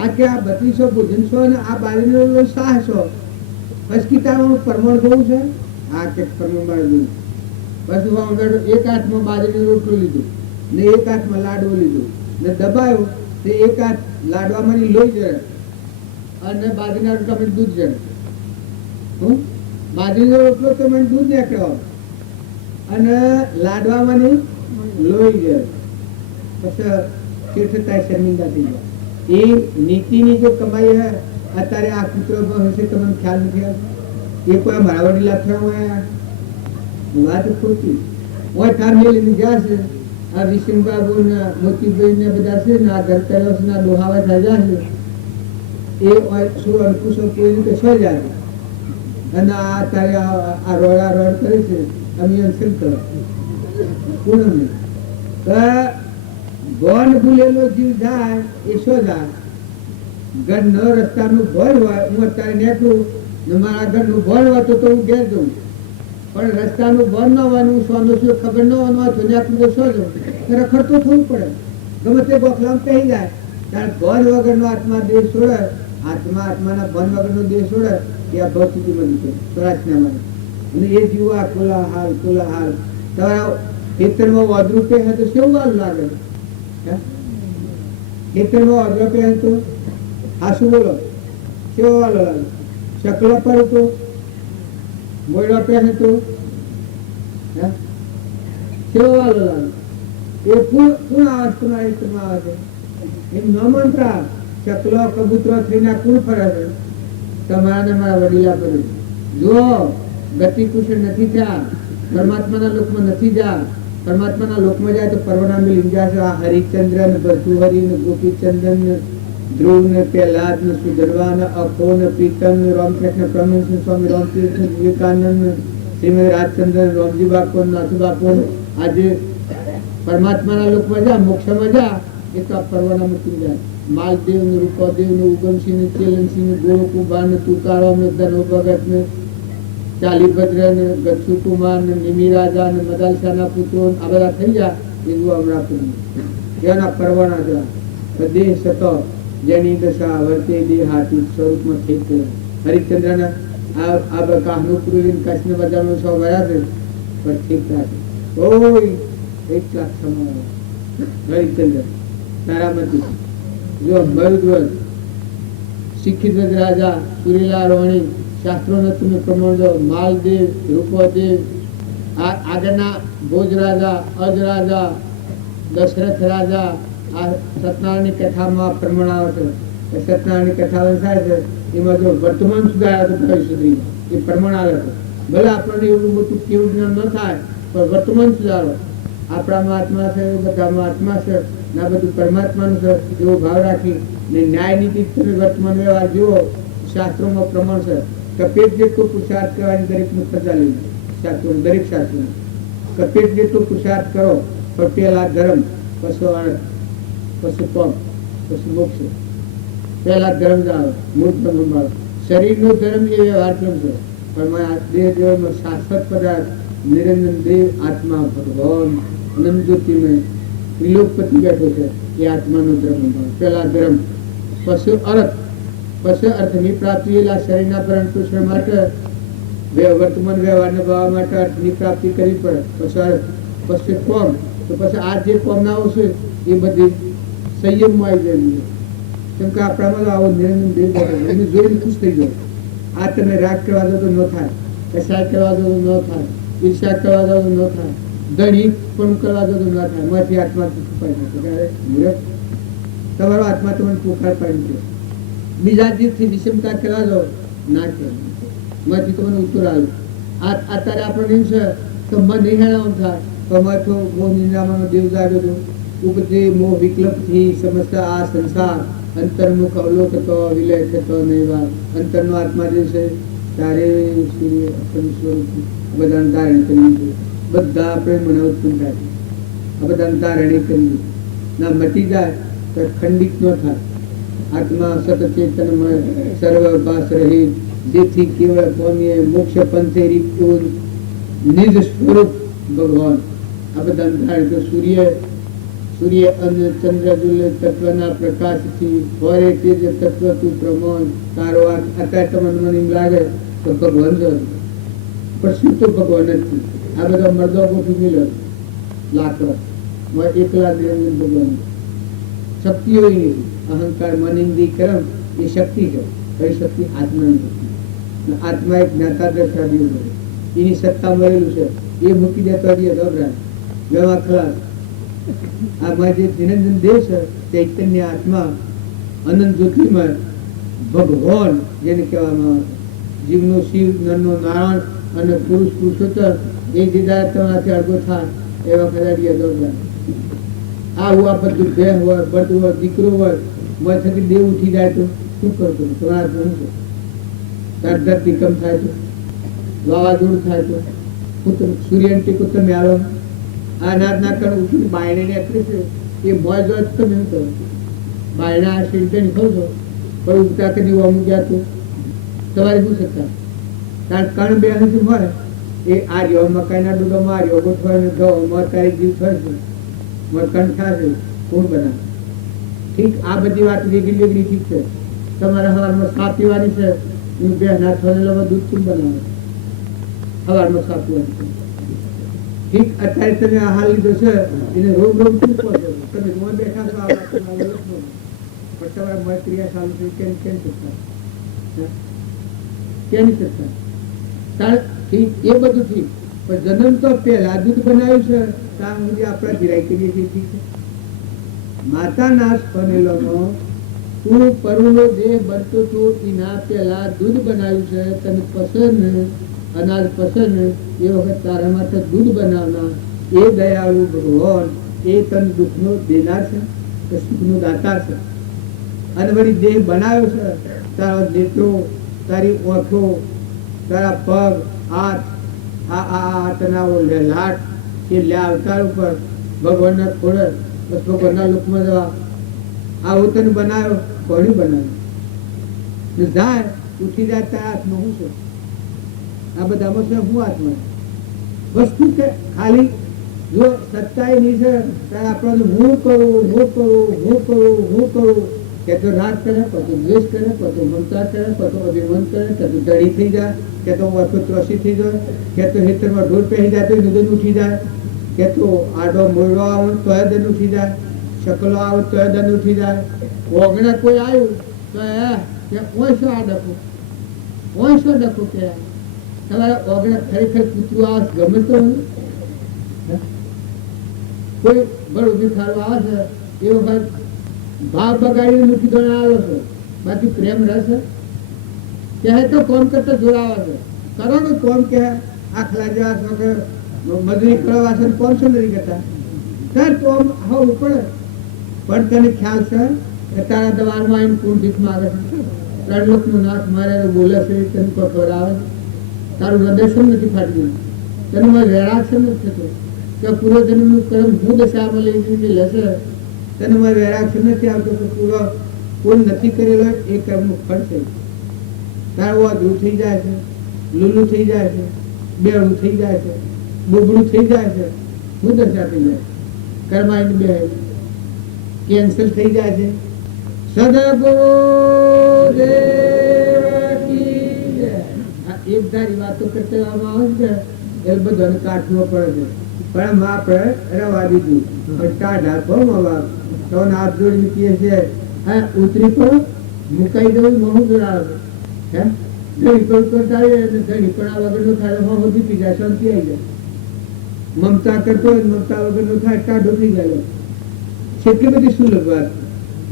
આ કે આ 3200 ભોજન છો અને આ બાજરીનો શાહ છો, પછી તારું પરમાણ જોવું છે. આ કે પરમાણ જોયું. પછી એક હાથમાં બાજરીનો રોટલો લીધું ને એક હાથમાં લાડવો લીધું ને દબાયો. તે એક હાથ લાડવામાં લોહી જરે અને બાજરીના રોટલામાં દૂધ જરે. બાજરીનો રોટલો તો મને દૂધ નીકળ્યો અને લાડવામાં લોહી જાય. પછી તીર્થતા શર્મિંદા થઈ ગયા. એ નીતિની જો કમાઈ હે અત્યારે આ કૂતરોમાં હશે તમને ખ્યાલ નથી આવતો. એ કોઈ મારા વડીલા થયા વાત ખોટી હોય ઠાર મેળીને ગયા છે. આ વિષ્ણુબાબુ ને મોતીભાઈ ને બધા છે ને આ ઘર તરફ ના ડોહાવા થયા છે. એ શું અંકુશો કોઈ રીતે છ જાય અને આ તારે આ રોડા રોડ કરે છે અમે અંશલ કરો પૂનમ ભણ ભૂલેલો જીવ જાય એ શો જાય ઘર ન રસ્તાનું ભણ હોય હું અત્યારે નીકળું ને મારા ઘરનું ભણ હોય તો હું ઘેર જઉં પણ રસ્તાનું ભણ ન હોવાનું શોનું શું ખબર ન હોવાનું હોય તો નીકળું તો શો જઉં રખડતો થવું પડે ગમે તે ગોખલામ કહી જાય ત્યારે ભણ વગરનો આત્મા દેહ છોડે આત્માના ભણ વગરનો દેહ છોડે એ આ ભૌતિકીમાં છે પ્રાર્થનામાં અને એ જીવો આ કોલાહાલ તમારા ખેતરમાં વાદરું પે તો કેવું વાલું લાગે ખેતરમાં વાદરો પે તો આ શું બોલો કેવો વાલો લાગે શકલો પર હતો મોયડો પે તો કેવો વાલો લાગે એ પૂર્ણ આવાજ તમારા ઇસ્તમાં આવે છે એમ ન મંત્રા શકલો કબૂતરો થઈને કુલ ફરે છે તમારા ને મારા વડીલા પર જો ગતિ કુશળ નથી થયા પરમાત્માના લોકમાં નથી જા પરમાત્માના લોકમાં જાય તો પરવના મિલી જશે આ હરિચંદ્ર ને ભરતુહરી ને ગોપીચંદન ને ધ્રુવ ને પ્રહલાદ ને સુધરવા ને અખો ને પ્રીતમ ને રામકૃષ્ણ પરમહંસ સ્વામી રામકૃષ્ણ વિવેકાનંદ શ્રીમદ રાજચંદ્ર રામજી બાપુ નાથુ બાપુ આજે પરમાત્માના લોકમાં જા મોક્ષમાં જા એ તો આ પરવાના મૂકી જાય માલદેવ ને રૂપાદેવ ને ઉગમસિંહ ને ચેલનસિંહ ને ગોળકુમાર ને તુકારામ ને ધનો ભગત ને ચાલીભદ્ર ને ગચ્છુ કુમાર ને નિમિરાજા ને મદાલશાના પુત્રો આ બધા થઈ ગયા એ જો હમણાં પૂરું એના પરવાના જરા દેહ સતો જેની દશા વર્તે દેહ હાથી સ્વરૂપમાં થઈ ગયા હરિચંદ્ર આ કાહનું પુરુષ કચ્છને બજારનો સૌ ગયા છે પણ ઠીક રાખે કોઈ 1 લાખ સમાવે હરિચંદ્ર તારામતી જો મરુદ્વજ શિક્ષિત રાજા સુરીલા રોહિણી શાસ્ત્રોના તમે પ્રમાણ જો માલદેવ રૂપદેવ આગળના ભોજ રાજા અજ રાજા દશરથ રાજા આ સત્યનારાયણની કથામાં પ્રમાણ આવે છે સત્યનારાયણની કથા થાય છે એમાં જો વર્તમાન સુધાર્યા તો કઈ સુધરી એ પ્રમાણ આવે છે ભલે આપણને એવું મોટું કેવું જ્ઞાન ન થાય પણ વર્તમાન સુધારો આપણામાં આત્મા છે બધામાં આત્મા છે ના બધું પરમાત્માનું છે એવો ભાવ રાખી ને ન્યાય નીતિ તમે વર્તમાન વ્યવહાર જુઓ શાસ્ત્રોમાં પ્રમાણ છે કપેટ જેટલો પુરુષાર્થ કરવાની દરેક મુક્તતા લઈ શાસ્ત્રો દરેક શાસ્ત્રો કપેટ જેટલો પુરુષાર્થ કરો પણ પેલા ધર્મ પછી અર્થ પછી તપ પછી મોક્ષ પેલા ધર્મ જાણો મૂળ ધર્મ મળો શરીરનો ધર્મ એ વ્યવહાર ધર્મ છે પણ દેહ દેવમાં શાશ્વત પદાર્થ નિરંજન દેવ આત્મા ભગવાન અનંત જ્યોતિમય ત્રિલોકપતિ બેઠો છે એ આત્માનો ધર્મ પેલા ધર્મ પછી અર્થની પ્રાપ્તિ શરીરના ભરણ પોષણ માટે વર્તમાન વ્યવહારના ભાવ માટે અર્થની પ્રાપ્તિ કરવી પડે પછી અર્થ પછી કોમ તો પછી આ જે કોમનાઓ છે એ બધી સંયમમાં આવી જાય કેમ કે આપણામાં આવો નિરંજન દેવ એને જોઈને ખુશ થઈ ગયો આ તમે રાગ કરવા દો તો ન થાય કસાય કરવા દો તો ન થાય ઈર્ષા કરવા દો તો ન થાય ધણી પણ કરવા દો તો ન થાય માંથી આત્મા છુપાઈ જશે તમારો આત્મા તમને પોકાર પાડી છે બીજા દિવસથી વિષમતા કરવા દો ના કે માંથી તમને ઉત્તર આવ્યો અત્યારે આપણને એમ છે તો મન નહીં હેરાન થાય તો અમારે તો બહુ નિંદ્રામાં દેવ જાગ્યો હતો ઉપજે મોહ વિકલ્પથી સમજતા આ સંસાર અંતર્મુખ અવલોકતો વિલય થતો નહીં અંતરનો આત્મા જે છે તારે સૂર્ય સ્વરૂપ બધાને ધારણ કરવી છે બધા આપણે મને ઉત્પન્ન થાય આ બધાને ધારણી કરવી ના મટી જાય તો ખંડિત ન થાય આત્મા સત ચેતનમય સર્વ ભાસ રહી જેથી કેવળ પામીએ મોક્ષ પંથે રીતું નિજ સ્વરૂપ ભગવાન આ બધાને ધારણ તો સૂર્ય અને ચંદ્રદુલ્ય તત્વના પ્રકાશથી હોરે તેજ તત્વ તું પ્રમાણ તારો અત્યારે તમને મને એમ લાગે તો ભગવાન જ પણ શું તો ભગવાન જ આ બધા મર્દો ગોઠવી મિલે લાકડો એકલા નિરંજન ભગવાન શક્તિ હોય નહીં અહંકાર મન ઇન્દ્રિય કર્મ એ શક્તિ છે કઈ શક્તિ આત્માની આત્મા એક જ્ઞાતા દર્શાવી એની સત્તા મળેલું છે એ મૂકી દેતો ગભરાય વ્યવહાર ખલાસ આમાં જે નિરંજન દેવ છે ચૈતન્ય આત્મા અનંત જ્યોતિમાં ભગવાન જેને કહેવામાં આવે જીવનો શિવ નરનો નારાયણ અને પુરુષ પુરુષોત્તમ એ દીદાર તમારાથી અડગો થાય એવા કદાડિયા દોડ્યા આવું આ બધું ભેહ હોય બળદ હોય દીકરો હોય મન થકી દેવ ઉઠી જાય તો શું કરતો તમારા શું છે તાર ધરતી કમ થાય તો વાવાઝોડું થાય તો સૂર્યની ટીકું તમે આવો આ ના કણ ઉઠીને બાયણે નીકળે છે એ મોજ હોય તો તમે શું કરો બાયણા આ સીધે નીકળો છો પણ ઉગતા કે નહીં અમુક ગયા તો તમારે શું શકતા કારણ કણ બે શું હોય એ આ રહ્યો મકાઈના ડૂડોમાં આ રહ્યો ગોઠવાને ઘઉં તારી જીવ થશે કણ થશે કોણ બનાવે ઠીક આ બધી વાત વેગળી ઠીક છે તમારે સવારમાં સા પીવાની છે હું બે હાથ થયેલામાં દૂધ કેમ બનાવે સવારમાં સા પીવાની છે ઠીક અત્યારે તમે આ હાલ લીધો છે એને રોગ શું કહો છો તમે જોવા બેઠા છો આ વાત પણ તમારા મત ક્રિયા ચાલુ થઈ કેમ શકતા કેમ શકતા કારણ ઠીક એ બધું ઠીક પણ જન્મ તો પહેલા દૂધ બનાવ્યું છે ત્યાં સુધી આપણે ધીરાઈ કરીએ છીએ ઠીક છે માતાના સ્પનેલોનો તું પરુનો દેહ બનતો તું એના પહેલા દૂધ બનાવ્યું છે તને પસંદ અનાજ પસંદ એ વખત તારા માટે દૂધ બનાવનાર એ દયાળુ ભગવાન એ તને દુઃખનો દેનાર છે કે સુખનો દાતાર છે અને વળી દેહ બનાવ્યો છે તારા નેત્રો તારી ઓઠો તારા પગ હાથ આ તનાવો લાટ એ અવતાર ઉપર ભગવાનના ખોડે ભગવાનના લોકમાં જવા આવું તને બનાવ્યો કોની બનાવ્યો જાય ઉઠી જાય તારા હાથમાં શું છે આ બધામાં છે હું હાથમાં વસ્તુ કે ખાલી જો સત્તાય નહીં છે ત્યારે આપણે હું કરું કે તો રાગ કરે કતો દ્વેષ કરે કતો મમતા કરે કતો અભિમાન કરે કતો દડી થઈ જાય કે તો વર્તો ત્રસી થઈ જાય કે તો હેતરમાં ઢોર પહેરી જાય તો નિધન ઉઠી જાય કે તો આડો મોરડો આવે તો દન ઉઠી જાય શકલો આવે તો દન ઉઠી જાય ઓગણે કોઈ આવ્યું તો ઓછો આ ડખો ઓછો ડખો કે તમારે ઓગણે ખરેખર કૂતરું આવે ગમે તો કોઈ બળું ભીખારું આવે છે એ વખત ભાવ બગાડીને મૂકી દોને આવો છો બાકી પ્રેમ રહેશે કહે તો કોમ કરતા જોડાવા છે કરો ને કોમ કે આખલા જેવા છો કે મજૂરી કરવા છે કોમ શું નથી કરતા સર તો આવું પડે પણ તને ખ્યાલ છે કે તારા દવારમાં આવીને કોણ ભીખ માગે છે 3 લાખનું નાક મારે બોલે છે તને કોઈ ખબર આવે તારું હૃદય શું નથી ફાટી ગયું તને મારે વેરાગ છે નથી થતો કે પૂરો જન્મનું કર્મ હું દશામાં લઈ જઈને લેશે તને મારે વેરાગ છે નથી આવતો તો પૂરો કોઈ નથી કરેલો એ કર્મનું ફળ છે તારું અધૂરું થઈ જાય છે લૂલું થઈ જાય છે બેડું થઈ જાય છે બોબડું થઈ જાય છે હું દશા થઈ જાય કર્માઈને બે કેન્સલ થઈ જાય છે એક ધારી વાતો કરતા આવે છે એ બધાને કાઢવો પડે છે પણ આપણે રવા દીધું ટાઢા તો હાથ જોડીને કહે છે હા ઉતરી પડો મુકાઈ દઉં મોહું જોડાવે હે ઘણી પણ કરતા ઘણી પણ આ વગર નો થાય હો દીપી જાય શાંતિ આવી જાય મમતા કરતો હોય મમતા વગર નો થાય ટાઢો થઈ જાય કેટલી બધી સુલભ વાત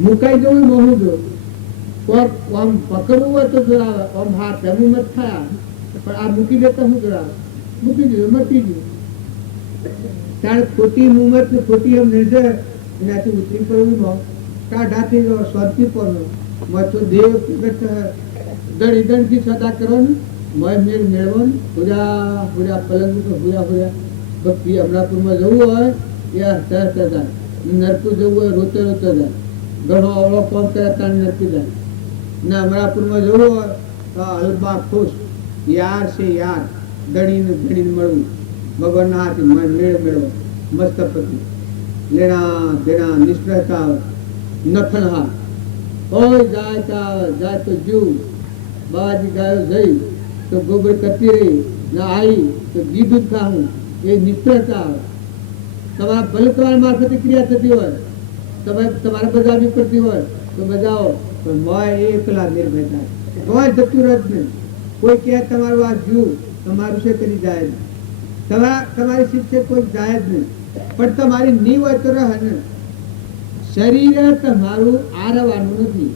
મુકાઈ જવું મોહું જો આમ પકડવું હોય તો જોડાવે આમ હાથ એમ મત થયા પણ આ મૂકી દેતા શું જોડાવે મૂકી દીધું મટી ગયું ત્યારે ખોટી મુમત ને ખોટી એમ નિર્જર એનાથી ઉતરી પડવું ટાઢા થઈ ગયો શાંતિ પડવું મતો દેવ દળી દંડથી સદા કરવાનું મય મેળ મેળવવાનું પૂરા પલંગ પૂરા ભક્તિ અમરાપુરમાં જવું હોય એ હસતા જાય નરકું જવું હોય રોતે જાય ઘણો અવળો કોમ કરે ત્યાં નરકી જાય ને અમરાપુરમાં જવું હોય તો હલબા ખુશ યાર છે યાર દણીને મળવું ભગવાનના હાથે મેળ મેળવો મસ્ત પતિ લેણા દેણા નિષ્ઠતા નખણ હા કોઈ જાય તો જીવ બાજી ગાયો જઈ તો ગોબર કરતી રહી ના આવી તો ઘી દૂધ ખાવું એ નિષ્ઠતા આવે તમારા ભલે તમારા મારફતે ક્રિયા થતી હોય તમારે બજાવવી પડતી હોય તો બજાવો પણ મોય એકલા નિર્ભયતા મોય જતું રજ નહીં કોઈ કહે તમારું આ જીવ તમારું છે કરી જાય નહીં તમારી શિક્ષક કોઈ જાય જ નહીં પણ તમારી નીવ હોય તો રહે ને શરીર તમારું આરવાનું નથી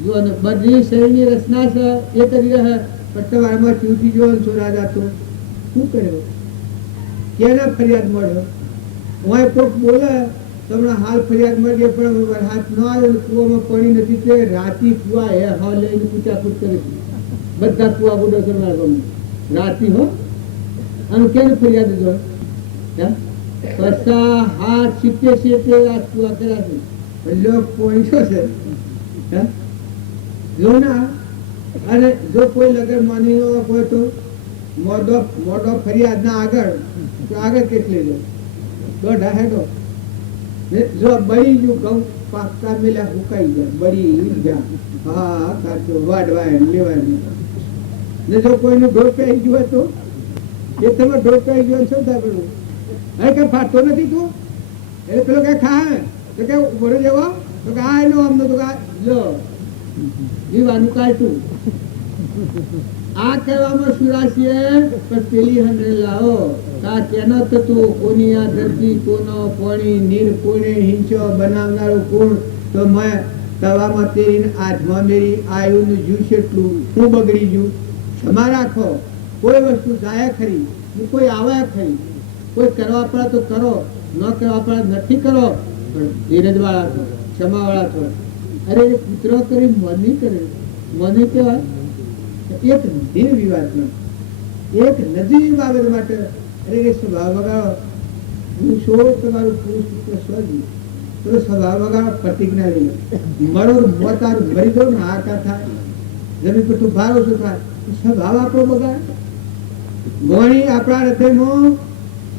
જો બધી શરીરની રચના છે એ કરી રહે પણ તમારામાં ચૂંટી જો છોરા જાતો શું કર્યો કેના ફરિયાદ મળ્યો હું કોઈક બોલે તમને હાલ ફરિયાદ મળી પણ હાથ ન આવ્યો કુવામાં પાણી નથી તે રાતી કુવા હે હા લઈને પૂછાપૂછ કરે છે બધા કુવા ગુડો કરવા ગમે રાતી હો અને કેમ ફરિયાદ જો પૈસા હાથ સીતે સીતે આ કર્યા છે લોક પોઈન્ટો છે જો ના અને જો કોઈ લગન માની હોય તો મોડો મોડો ફરિયાદ ના આગળ તો આગળ કેટલી લો દોઢ હેડો જો બળી જો ઘઉં પાકતા મેલા હુકાઈ ગયા બળી ગયા હા કાચો વાડવાય લેવાય ને જો કોઈનું ઢોકાઈ ગયું તો એ તમે ઢોકાઈ ગયો શું થાય પેલું અરે કઈ ફાટતો નથી તું એટલે પેલો કઈ ખા તો કે ઉભો જવા તો કે આ એનો આમ તો લો જીવાનું કાઢતું આ કહેવામાં સુરાશીએ પણ પેલી હંડે લાવો કા કેનો તો તું કોની આ ધરતી કોનો કોણી નીર કોણે હિંચો બનાવનારો કોણ તો મેં તવામાં તેરી આઠમાં મેરી આયુ નું જ્યુ કેટલું શું બગડી ગયું ક્ષમા રાખો કોઈ વસ્તુ જાય ખરી કોઈ આવે ખરી કોઈ કરવા પડે તો કરો ન કરવા પડે નથી કરો પણ ધીરજ વાળા છો ક્ષમા વાળા છો અરે પુત્ર કરી મની કરે મને કહેવાય એક દેહ વિવાદમાં એક નજીવી બાબત માટે અરે સ્વભાવ વગાડો હું શો તમારું પુરુષ પુત્ર સ્વજી તો સ્વભાવ વગાડો પ્રતિજ્ઞા લઈ મરો મોતાર મરી દો ને હાકાર થાય જમીન પર તું ભારો શું થાય સ્વભાવ આપણો બગાડ વણી આપણા હૃદયમાં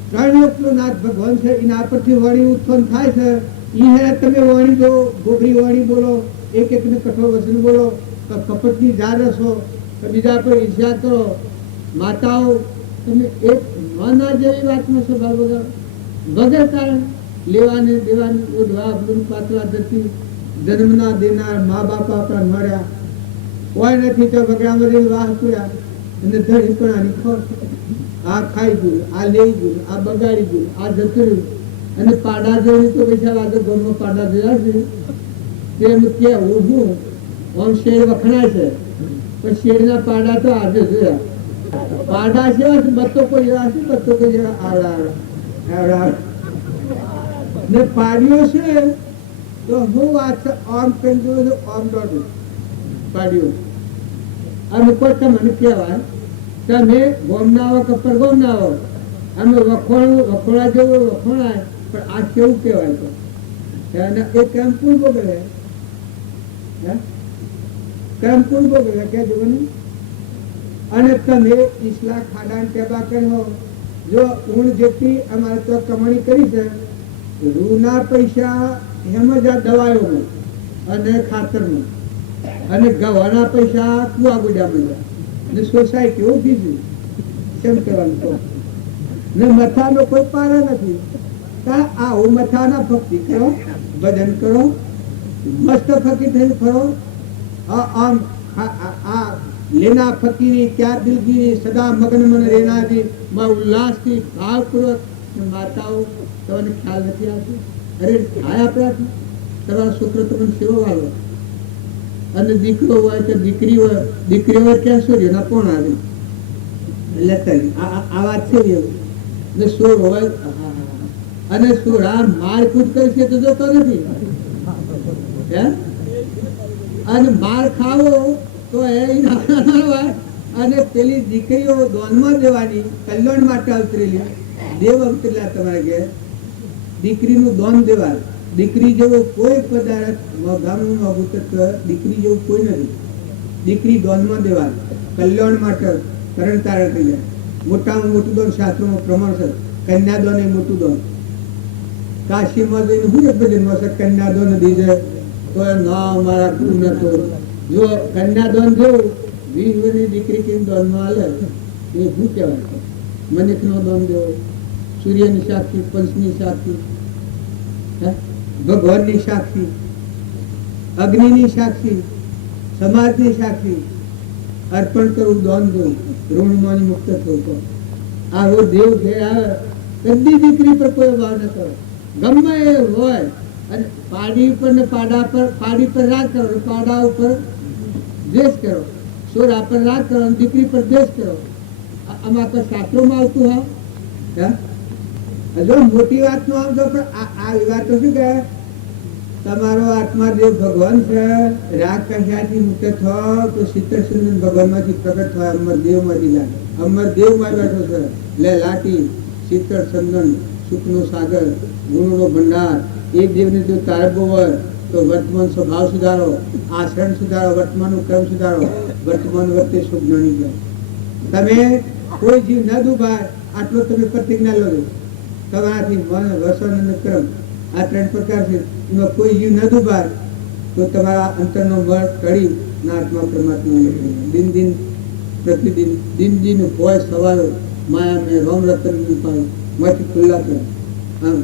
ત્રણ લોકનો નાથ ભગવાન છે એના પરથી વણી ઉત્પન્ન થાય છે એ હેરા તમે વણી દો ગોબરી વણી બોલો એક એકને કઠોર વચન બોલો કપટની જા રસો બીજા પર ઈર્ષ્યા કરો માતાઓ તમે એક માના જેવી વાતમાં સ્વભાવ વગાડો વગર કારણ લેવાને દેવાને ઓઢવા પાતળા ધરતી જન્મના દેનાર મા બાપ આપણા મળ્યા કોઈ નથી તો બગડામાં જઈને વાહ કર્યા અને ધણી પણ આની ખોર આ ખાઈ ગયું આ લઈ ગયું આ બગાડી ગયું આ જતું રહ્યું અને પાડા જોઈને તો પૈસા આગળ ઘરમાં પાડા જોયા છે તેમ કે હું આમ શેર વખણાય છે પણ શેરના પાડા તો આજે જોયા પાડા છે બત્તો કોઈ એવા છે બત્તો કોઈ આવડા ને પાડ્યો છે તો હું વાત આમ કરી દઉં આમ દોડું પાડ્યો અને કોઈ તમને કહેવાય તમે ગોમ ના આવો કે પરગોમ ના આવો અમે વખોડા જેવું વખોડાય પણ આ કેવું કહેવાય તો એ કેમ પૂર બગડે કેમ પૂર બગડે કે જોવાનું અને તમે ઈસલા ખાડા ટેબા કર્યો જો ઊણ જેટલી અમારે તો કમાણી કરી છે રૂના પૈસા એમ જ આ દવાઓમાં અને ખાતરમાં અને ગવાના પૈસા કુવા ગુડામાં ને સોસાયટી ઉભી છે કેમ કહેવાનું તો ને મથાનો કોઈ પારા નથી આવું મથાના ભક્તિ કરો ભજન કરો મસ્ત ફકીર થઈને ફરો આમ આ લેના ફકીરી ક્યાં દિલગીરી સદા મગન મન રેનાજી માં ઉલ્લાસથી ભાવપૂર્વક માતાઓ તમને ખ્યાલ નથી આવતો અરે થાય આપણાથી તમારા છોકરો તમને સેવો વાળો અને દીકરો હોય કે દીકરી હોય ક્યાં સૂર્ય ના કોણ આવે એટલે આ વાત છે ને સોળ હોય અને સોળ આ મારકૂટ કરશે તો જોતો નથી અને માર ખાવો તો એ અને પેલી દીકરીઓ દોનમાં દેવાની કલ્યાણ માટે અવતરેલી દેવ અવતરેલા તમારે ઘેર દીકરીનું દોન દેવાય દીકરી જેવો કોઈ પદાર્થ મોઘામાં મોઘું તત્વ દીકરી જેવું કોઈ નથી દીકરી દોનમાં દેવાય કલ્યાણ માટે કરણ તારણ થઈ જાય મોટામાં મોટું દોન શાસ્ત્રોમાં પ્રમાણ છે કન્યાદોન એ મોટું દોન કાશીમાં જઈને હું એક ભજનમાં છે કન્યાદોન દીધે તો ના મારા ગુરુ નતો જો કન્યાદાન જેવું 20 વર્ષની દીકરી કેમ દાનમાં હાલે એ શું કહેવાય મનિકનો દાન દેવો સૂર્યની સાક્ષી પંચની સાક્ષી ભગવાનની સાક્ષી અગ્નિની સાક્ષી સમાજની સાક્ષી અર્પણ કરવું દાન દેવું ઋણમાંથી મુક્ત થવું આવો દેવ ઘેર આવે કદી દીકરી પર કોઈ ભાવ ન કરો ગમે એ હોય અને પાડી ઉપર ને પાડી પર રાગ કરો પાડા ઉપર દ્વેષ કરો સોરા પર રાગ કરો દીકરી પર દ્વેષ કરો આમાં કોઈ શાસ્ત્રોમાં આવતું હા જો મોટી વાત નો આવજો પણ આ વાત તો શું કહે તમારો આત્મા દેવ ભગવાન છે રાગ કશાથી મુક્ત થયો તો શીતળ સુંદર ભગવાન માંથી પ્રગટ થયો દેવ માંથી લાગે અમર દેવ માં બેઠો છે. લે લાટી શીતળ ચંદન સુખનો સાગર ગુણનો ભંડાર. એક દેવને જો તારવો હોય તો વર્તમાન સ્વભાવ સુધારો, આચરણ સુધારો, વર્તમાનનો ક્રમ સુધારો, વર્તમાન વર્તે શુભ જાણી જાય. તમે કોઈ જીવ ન દુભાય આટલો તમે પ્રતિજ્ઞા લો. તમારાથી મન વસન અને ક્રમ આ 3 પ્રકાર છે. એમાં કોઈ જીવ ન દુભાય તો તમારા અંતરનો મળ કળી ના આત્મા પરમાત્મા દિન દિન પ્રતિદિન દિન દિન હોય સવારો માયા મેં રોમ રતન પાય મત ખુલ્લા કર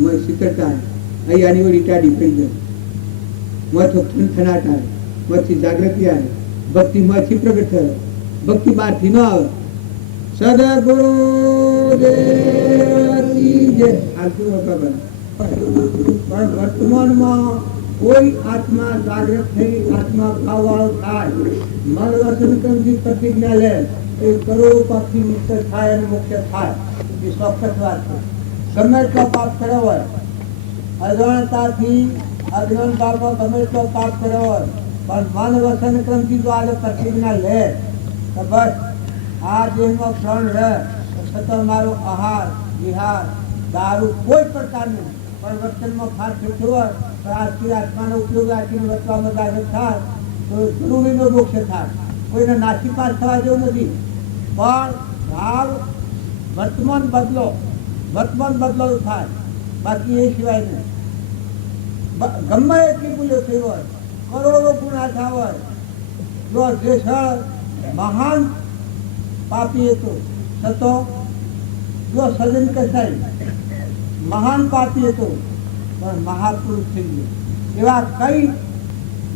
મત શીતળતા અહીંયાની ઓલી ટાડી પડી જાય. મત થનથનાટ આવે, મતથી જાગૃતિ આવે, ભક્તિ મતથી પ્રગટ થાય. ભક્તિ બહારથી ન આવે. સદગુરુ દેવની જય. પણ વર્તમાનમાં કોઈ આત્મા જાગૃત થઈ આત્મા ભાવવાળો થાય, મન વચન કર્મથી પ્રતિજ્ઞા લે એ કરોડો પાપથી મુક્ત થાય અને મુક્ત થાય. એ ચોક્કસ વાત છે. ગમે એટલો પાપ કર્યો હોય, અજાણતાથી અજ્ઞાનતામાં ગમે એટલો પાપ કર્યો હોય, પણ મન વચન કર્મથી જો આજે પ્રતિજ્ઞા લે તો બસ આ દેહમાં ક્ષણ રહે છતાં મારો આહાર વિહાર દારૂ કોઈ પ્રકારનું પરિવર્તનમાં ખાસ થતું હોય તો આજથી આત્માનો ઉપયોગ આખીને વચવામાં જાગૃત થાય તો જરૂરીનો મોક્ષ થાય. કોઈને નાસીપાસ થવા જેવું નથી. પણ ભાવ વર્તમાન બદલો થાય, બાકી એ સિવાય નહીં. ગમે એટલી ભૂલો થઈ હોય, કરોડો ગુના થયા હોય, જો જે મહાન પાપી હતો છતો જો સજન કસાઈ મહાન પાપી હતો પણ મહાપુરુષ થઈ ગયો. એવા કઈ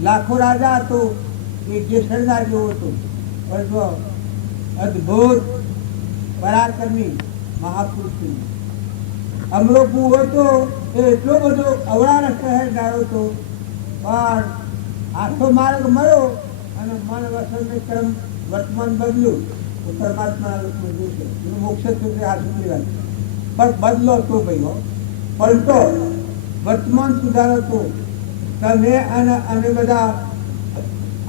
લાખો રાજા હતો એ જેસરના જેવો હતો પણ જો અદભુત પરાક્રમી મહાપુરુષ થઈ ગયો. અમરોપુ હતો એ એટલો બધો અવળા શહેર ગાળો હતો પણ આખો માર્ગ મળ્યો અને મન વસન ક્રમ વર્તમાન બદલ્યું તો પરમાત્મા મોક્ષ સુધી આ સુધી વાત. પણ બદલો તો ભાઈઓ પલટો વર્તમાન સુધારો તો તમે અને અમે બધા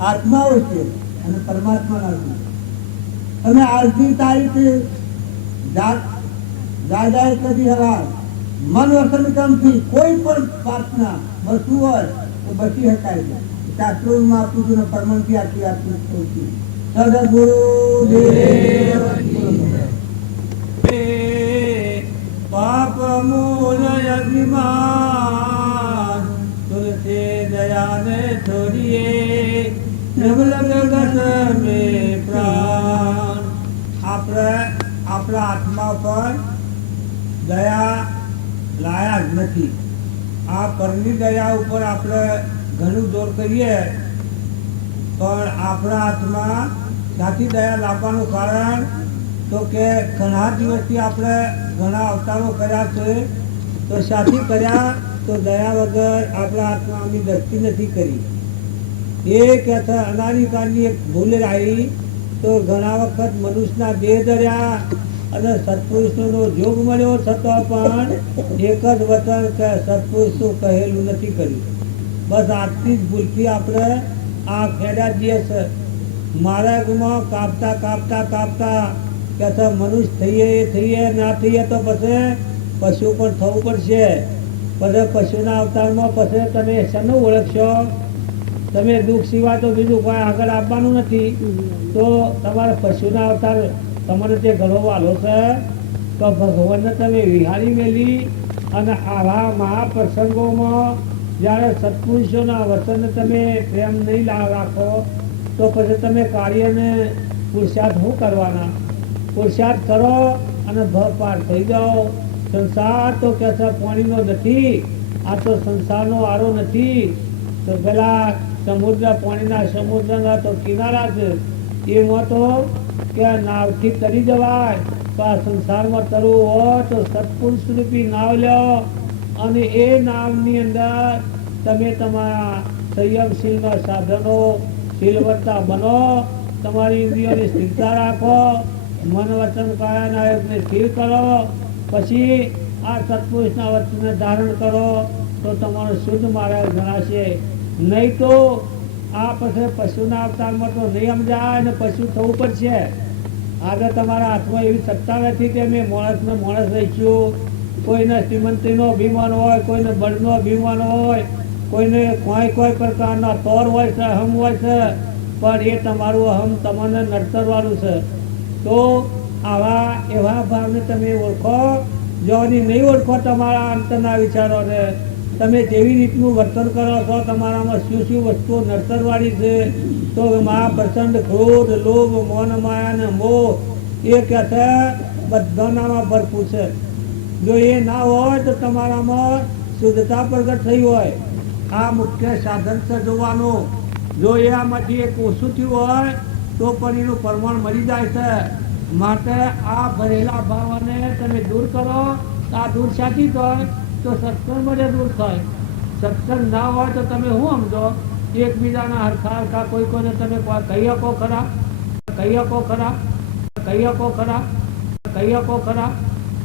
આત્માઓ છે અને પરમાત્માના છે. તમે આજની તારીખે દાદાએ કદી હવા મન વસન ક્રમથી કોઈ પણ પ્રાર્થના બસવું હોય તો બસી શકાય છે. શાસ્ત્રોમાં આપું છું ને પરમથી આખી આત્મિક છું. સદગુરુ દેવ પાપ મૂલ અભિમાન તુલસી દયાને છોડીએ નવલગ ગસ મે પ્રાણ. આપણા આત્મા પર દયા લાયા જ નથી. આ પરની દયા ઉપર આપણે ઘણું જોર કરીએ પણ આપણા હાથમાં સાચી દયા લાવવાનું કારણ તો કે ઘણા દિવસથી આપણે ઘણા અવતારો કર્યા છે તો સાચી કર્યા તો દયા વગર આપણા હાથમાં આમની દ્રષ્ટિ નથી કરી. એ કહેતા અનાદિકાળની એક ભૂલ આવી તો ઘણા વખત મનુષ્યના દેહ ધર્યા અને સત્પુરુષનો જોગ મળ્યો છતાં પણ એક જ વચન કે સત્પુરુષનું કહેલું નથી કર્યું. બસ આજથી જ ભૂલથી આપણે આ ખેડા જઈએ છે માર્ગમાં કાપતા કે મનુષ્ય થઈએ ના થઈએ તો પછી પશુ પણ થવું પડશે. પછી પશુના અવતારમાં પછી તમે શેનું ઓળખશો? તમે દુઃખ સિવાય તો બીજું કોઈ આગળ આપવાનું નથી. તો તમારા પશુના અવતાર તમારે તે ઘણો વાલો છે તો ભગવાનને તમે વિહારી મેલી અને આવા મહાપ્રસંગોમાં જ્યારે સત્પુરુષોના વચનને તમે પ્રેમ નહીં રાખો તો પછી તમે કાર્યને પુરુષાર્થ શું કરવાના? પુરુષાર્થ કરો અને ભ પાર થઈ જાઓ. સંસાર તો કે છે પાણીનો નથી, આ તો સંસારનો આરો નથી. તો પેલા સમુદ્ર પાણીના સમુદ્રના તો કિનારા છે એમાં તો કે નાવથી તરી જવાય. તો આ સંસારમાં તરવું હોય તો સત્પુરુષ રૂપી નાવ લો અને એ નામની અંદર તમે તમારા સંયમશીલના સાધનો શીલવત્તા બનો. તમારી ઇન્દ્રિયોની સ્થિરતા રાખો, મન વચન કાયાના યોગને સ્થિર કરો. પછી આ સત્પુરુષના વચનને ધારણ કરો તો તમારો શુદ્ધ માર્ગ ગણાશે. નહીં તો આ પછી પશુના અવતારમાં તો નહીં સમજાય અને પશુ થવું પડશે. આજે તમારા હાથમાં એવી સત્તા નથી કે અમે માણસને માણસ રહીશું. કોઈને શ્રીમંતીનો અભિમાન હોય, કોઈને બળનો અભિમાન હોય, કોઈને કોઈ પ્રકારના તોર હોય છે, અહમ હોય છે, પણ એ તમારું અહમ તમને નડતરવાળું છે. તો આવા એવા ભાવને તમે ઓળખો. જોની નહીં ઓળખો તમારા અંતરના વિચારોને, તમે જેવી રીતનું વર્તન કરો છો, તમારામાં શું શું વસ્તુઓ નડતરવાળી છે, તો મહાપ્રચંડ ક્રોધ, લોભ, મોન, માયા અને મોહ એ કહે છે બધાનામાં ભરપૂર છે. જો એ ના હોય તો તમારામાં શુદ્ધતા પ્રગટ થઈ હોય. આ મુખ્ય સાધન છે જોવાનું. જો એ આમાંથી એક ઓછું થયું હોય તો પણ એનું પ્રમાણ મળી જાય છે. માટે આ ભરેલા ભાવને તમે દૂર કરો. આ દૂર સાચી થાય તો સત્સંગ મળે દૂર થાય. સત્સંગ ના હોય તો તમે શું સમજો? એકબીજાના હરખા હરખા કોઈ કોઈને તમે કહી શકો ખરા? કહી શકો ખરા? કહી શકો ખરા? કહી શકો ખરા?